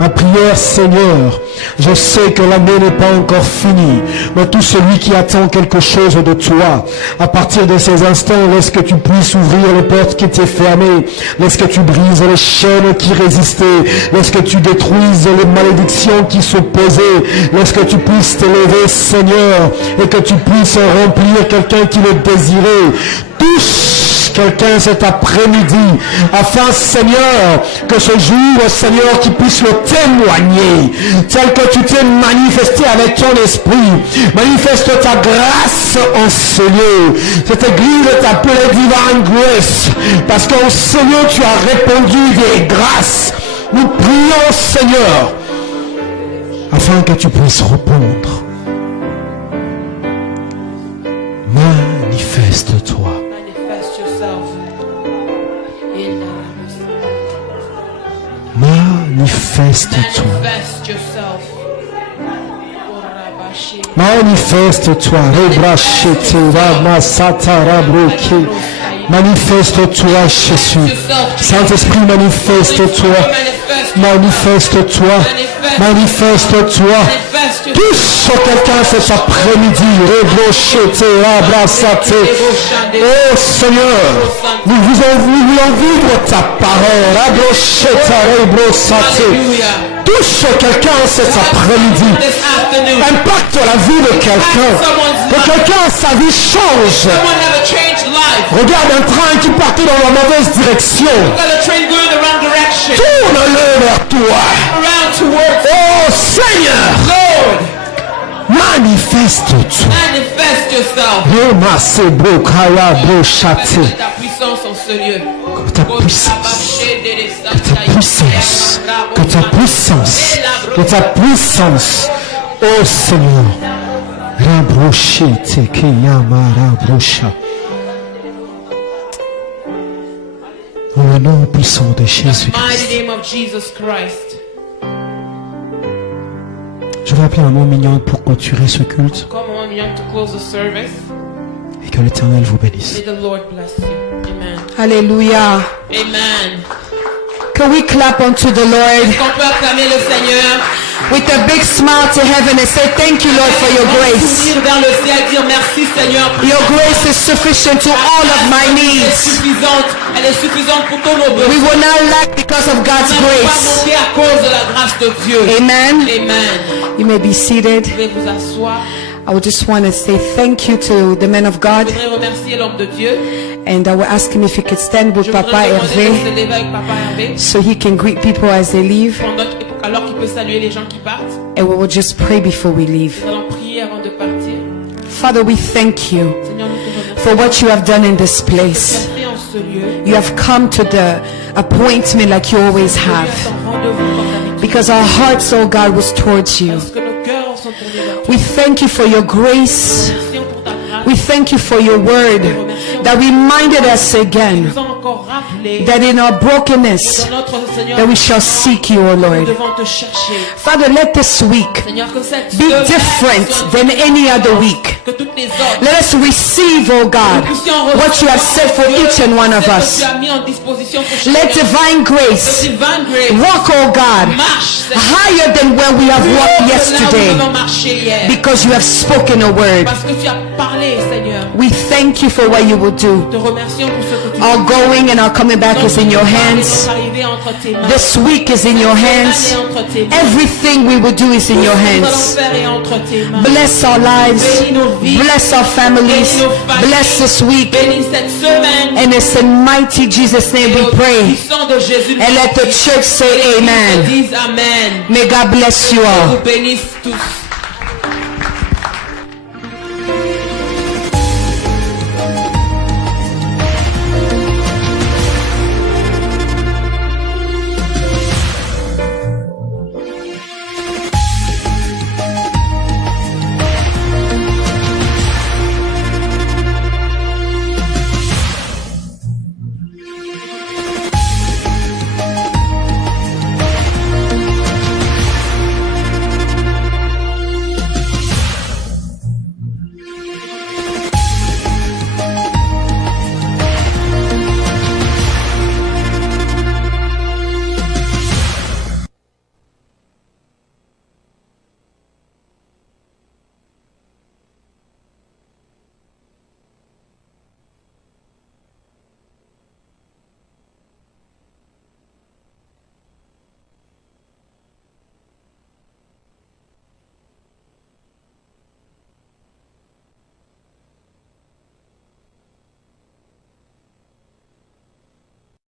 Ma prière, Seigneur, je sais que l'année n'est pas encore finie, mais tout celui qui attend quelque chose de toi, à partir de ces instants, laisse que tu puisses ouvrir les portes qui étaient fermées, laisse que tu brises les chaînes qui résistaient, laisse que tu détruises les malédictions qui s'opposaient, laisse que tu puisses t'élever, Seigneur, et que tu puisses remplir quelqu'un qui le désirait. Touche quelqu'un cet après-midi, afin, Seigneur, que ce jour, Seigneur, qui puisse le témoigner, tel que tu t'es manifesté avec ton esprit. Manifeste ta grâce en ce lieu. Cette église est appelée Divine Grace, parce qu'en ce lieu, tu as répandu des grâces. Nous prions, Seigneur, afin que tu puisses répondre. Manifeste-toi. Manifeste-toi. Manifeste-toi. Manifeste-toi, Jésus. Saint-Esprit, manifeste-toi. Manifeste-toi. Manifeste-toi. Touche quelqu'un cet après-midi. Oh Seigneur, nous voulons vivre ta parole. Touche quelqu'un cet après-midi. Impacte la vie de quelqu'un. Que quelqu'un, sa vie change. Regarde un train qui partait dans la mauvaise direction. Tourne-le vers toi. Oh Seigneur, manifeste-toi. Manifeste yourself. Ta puissance en ce lieu. Que ta puissance. Que ta puissance. Que ta puissance. Que ta puissance. Oh Seigneur. Rabrochete kiyama rabrocha. Dans le nom puissant de Jésus. Je vais appeler un mot mignon pour clôturer ce culte. Et que l'Éternel vous bénisse. Alléluia. Amen. Can we clap unto the Lord Est-ce qu'on peut acclamer le Seigneur with a big smile to heaven and say, thank you, Lord, for your grace. Sourire vers le ciel, dire merci Seigneur. Your grace is sufficient to all of my needs. Elle est suffisante pour tous nos besoins. We will not lack because of God's Nous n'allons pas grace. manquer à cause de la grâce de Dieu. Amen. Amen. You may be seated. Vous pouvez vous asseoir. I would just want to say thank you to the man of God. Je voudrais remercier l'homme de Dieu. And I will ask him if he could stand with Je Papa voudrais demander de se Hervé lever avec Papa Hervé. so he can greet people as they leave. Alors qu'il peut saluer les gens qui partent. And we will just pray before we leave. Nous allons prier avant de partir. Father, we thank you Seigneur, nous te remercions for what you have done in this pour ce place. que tu as fait en ce lieu. You have come to the appointment like you always Tu as have. ton rendez-vous comme d'habitude. Because our hearts, oh God, was towards you. Parce que nos cœurs sont tournés vers toi. We thank you for your grace. Merci pour ta grâce. We thank you for your word that reminded us again Nous avons encore rappelé that in our brokenness dans notre Seigneur that we shall seek you, O nous Lord. devons te chercher. Father, let this week Seigneur, que cette be semaine different soit than any other week. que toutes les autres. Let us receive, oh God, what you have said for each and one of us. Tu as mis en disposition pour Let chacun. divine grace Divine grace walk, oh God, marche, Seigneur. higher than where we have walked Là où yesterday, nous avons marché hier. because you have spoken a word. Parce que tu as parlé, Seigneur. We thank you for what you will do. Te remercions pour ce que tu Our going and our coming back is in your hands. Notre arrivée entre tes mains. This week is in your hands. Entre tes mains. Everything we will do is in your Tout ce que nous allons hands. faire est entre tes mains. Bless our lives. Bénis nos vies. Bless our families. Bénis nos familles. Bless this week. Bénis cette semaine. And it's in mighty Jesus' name we Au pray. puissant de Jésus. And let the church say Amen. amen. Disent amen. May God bless you all. Vous bénisse tous.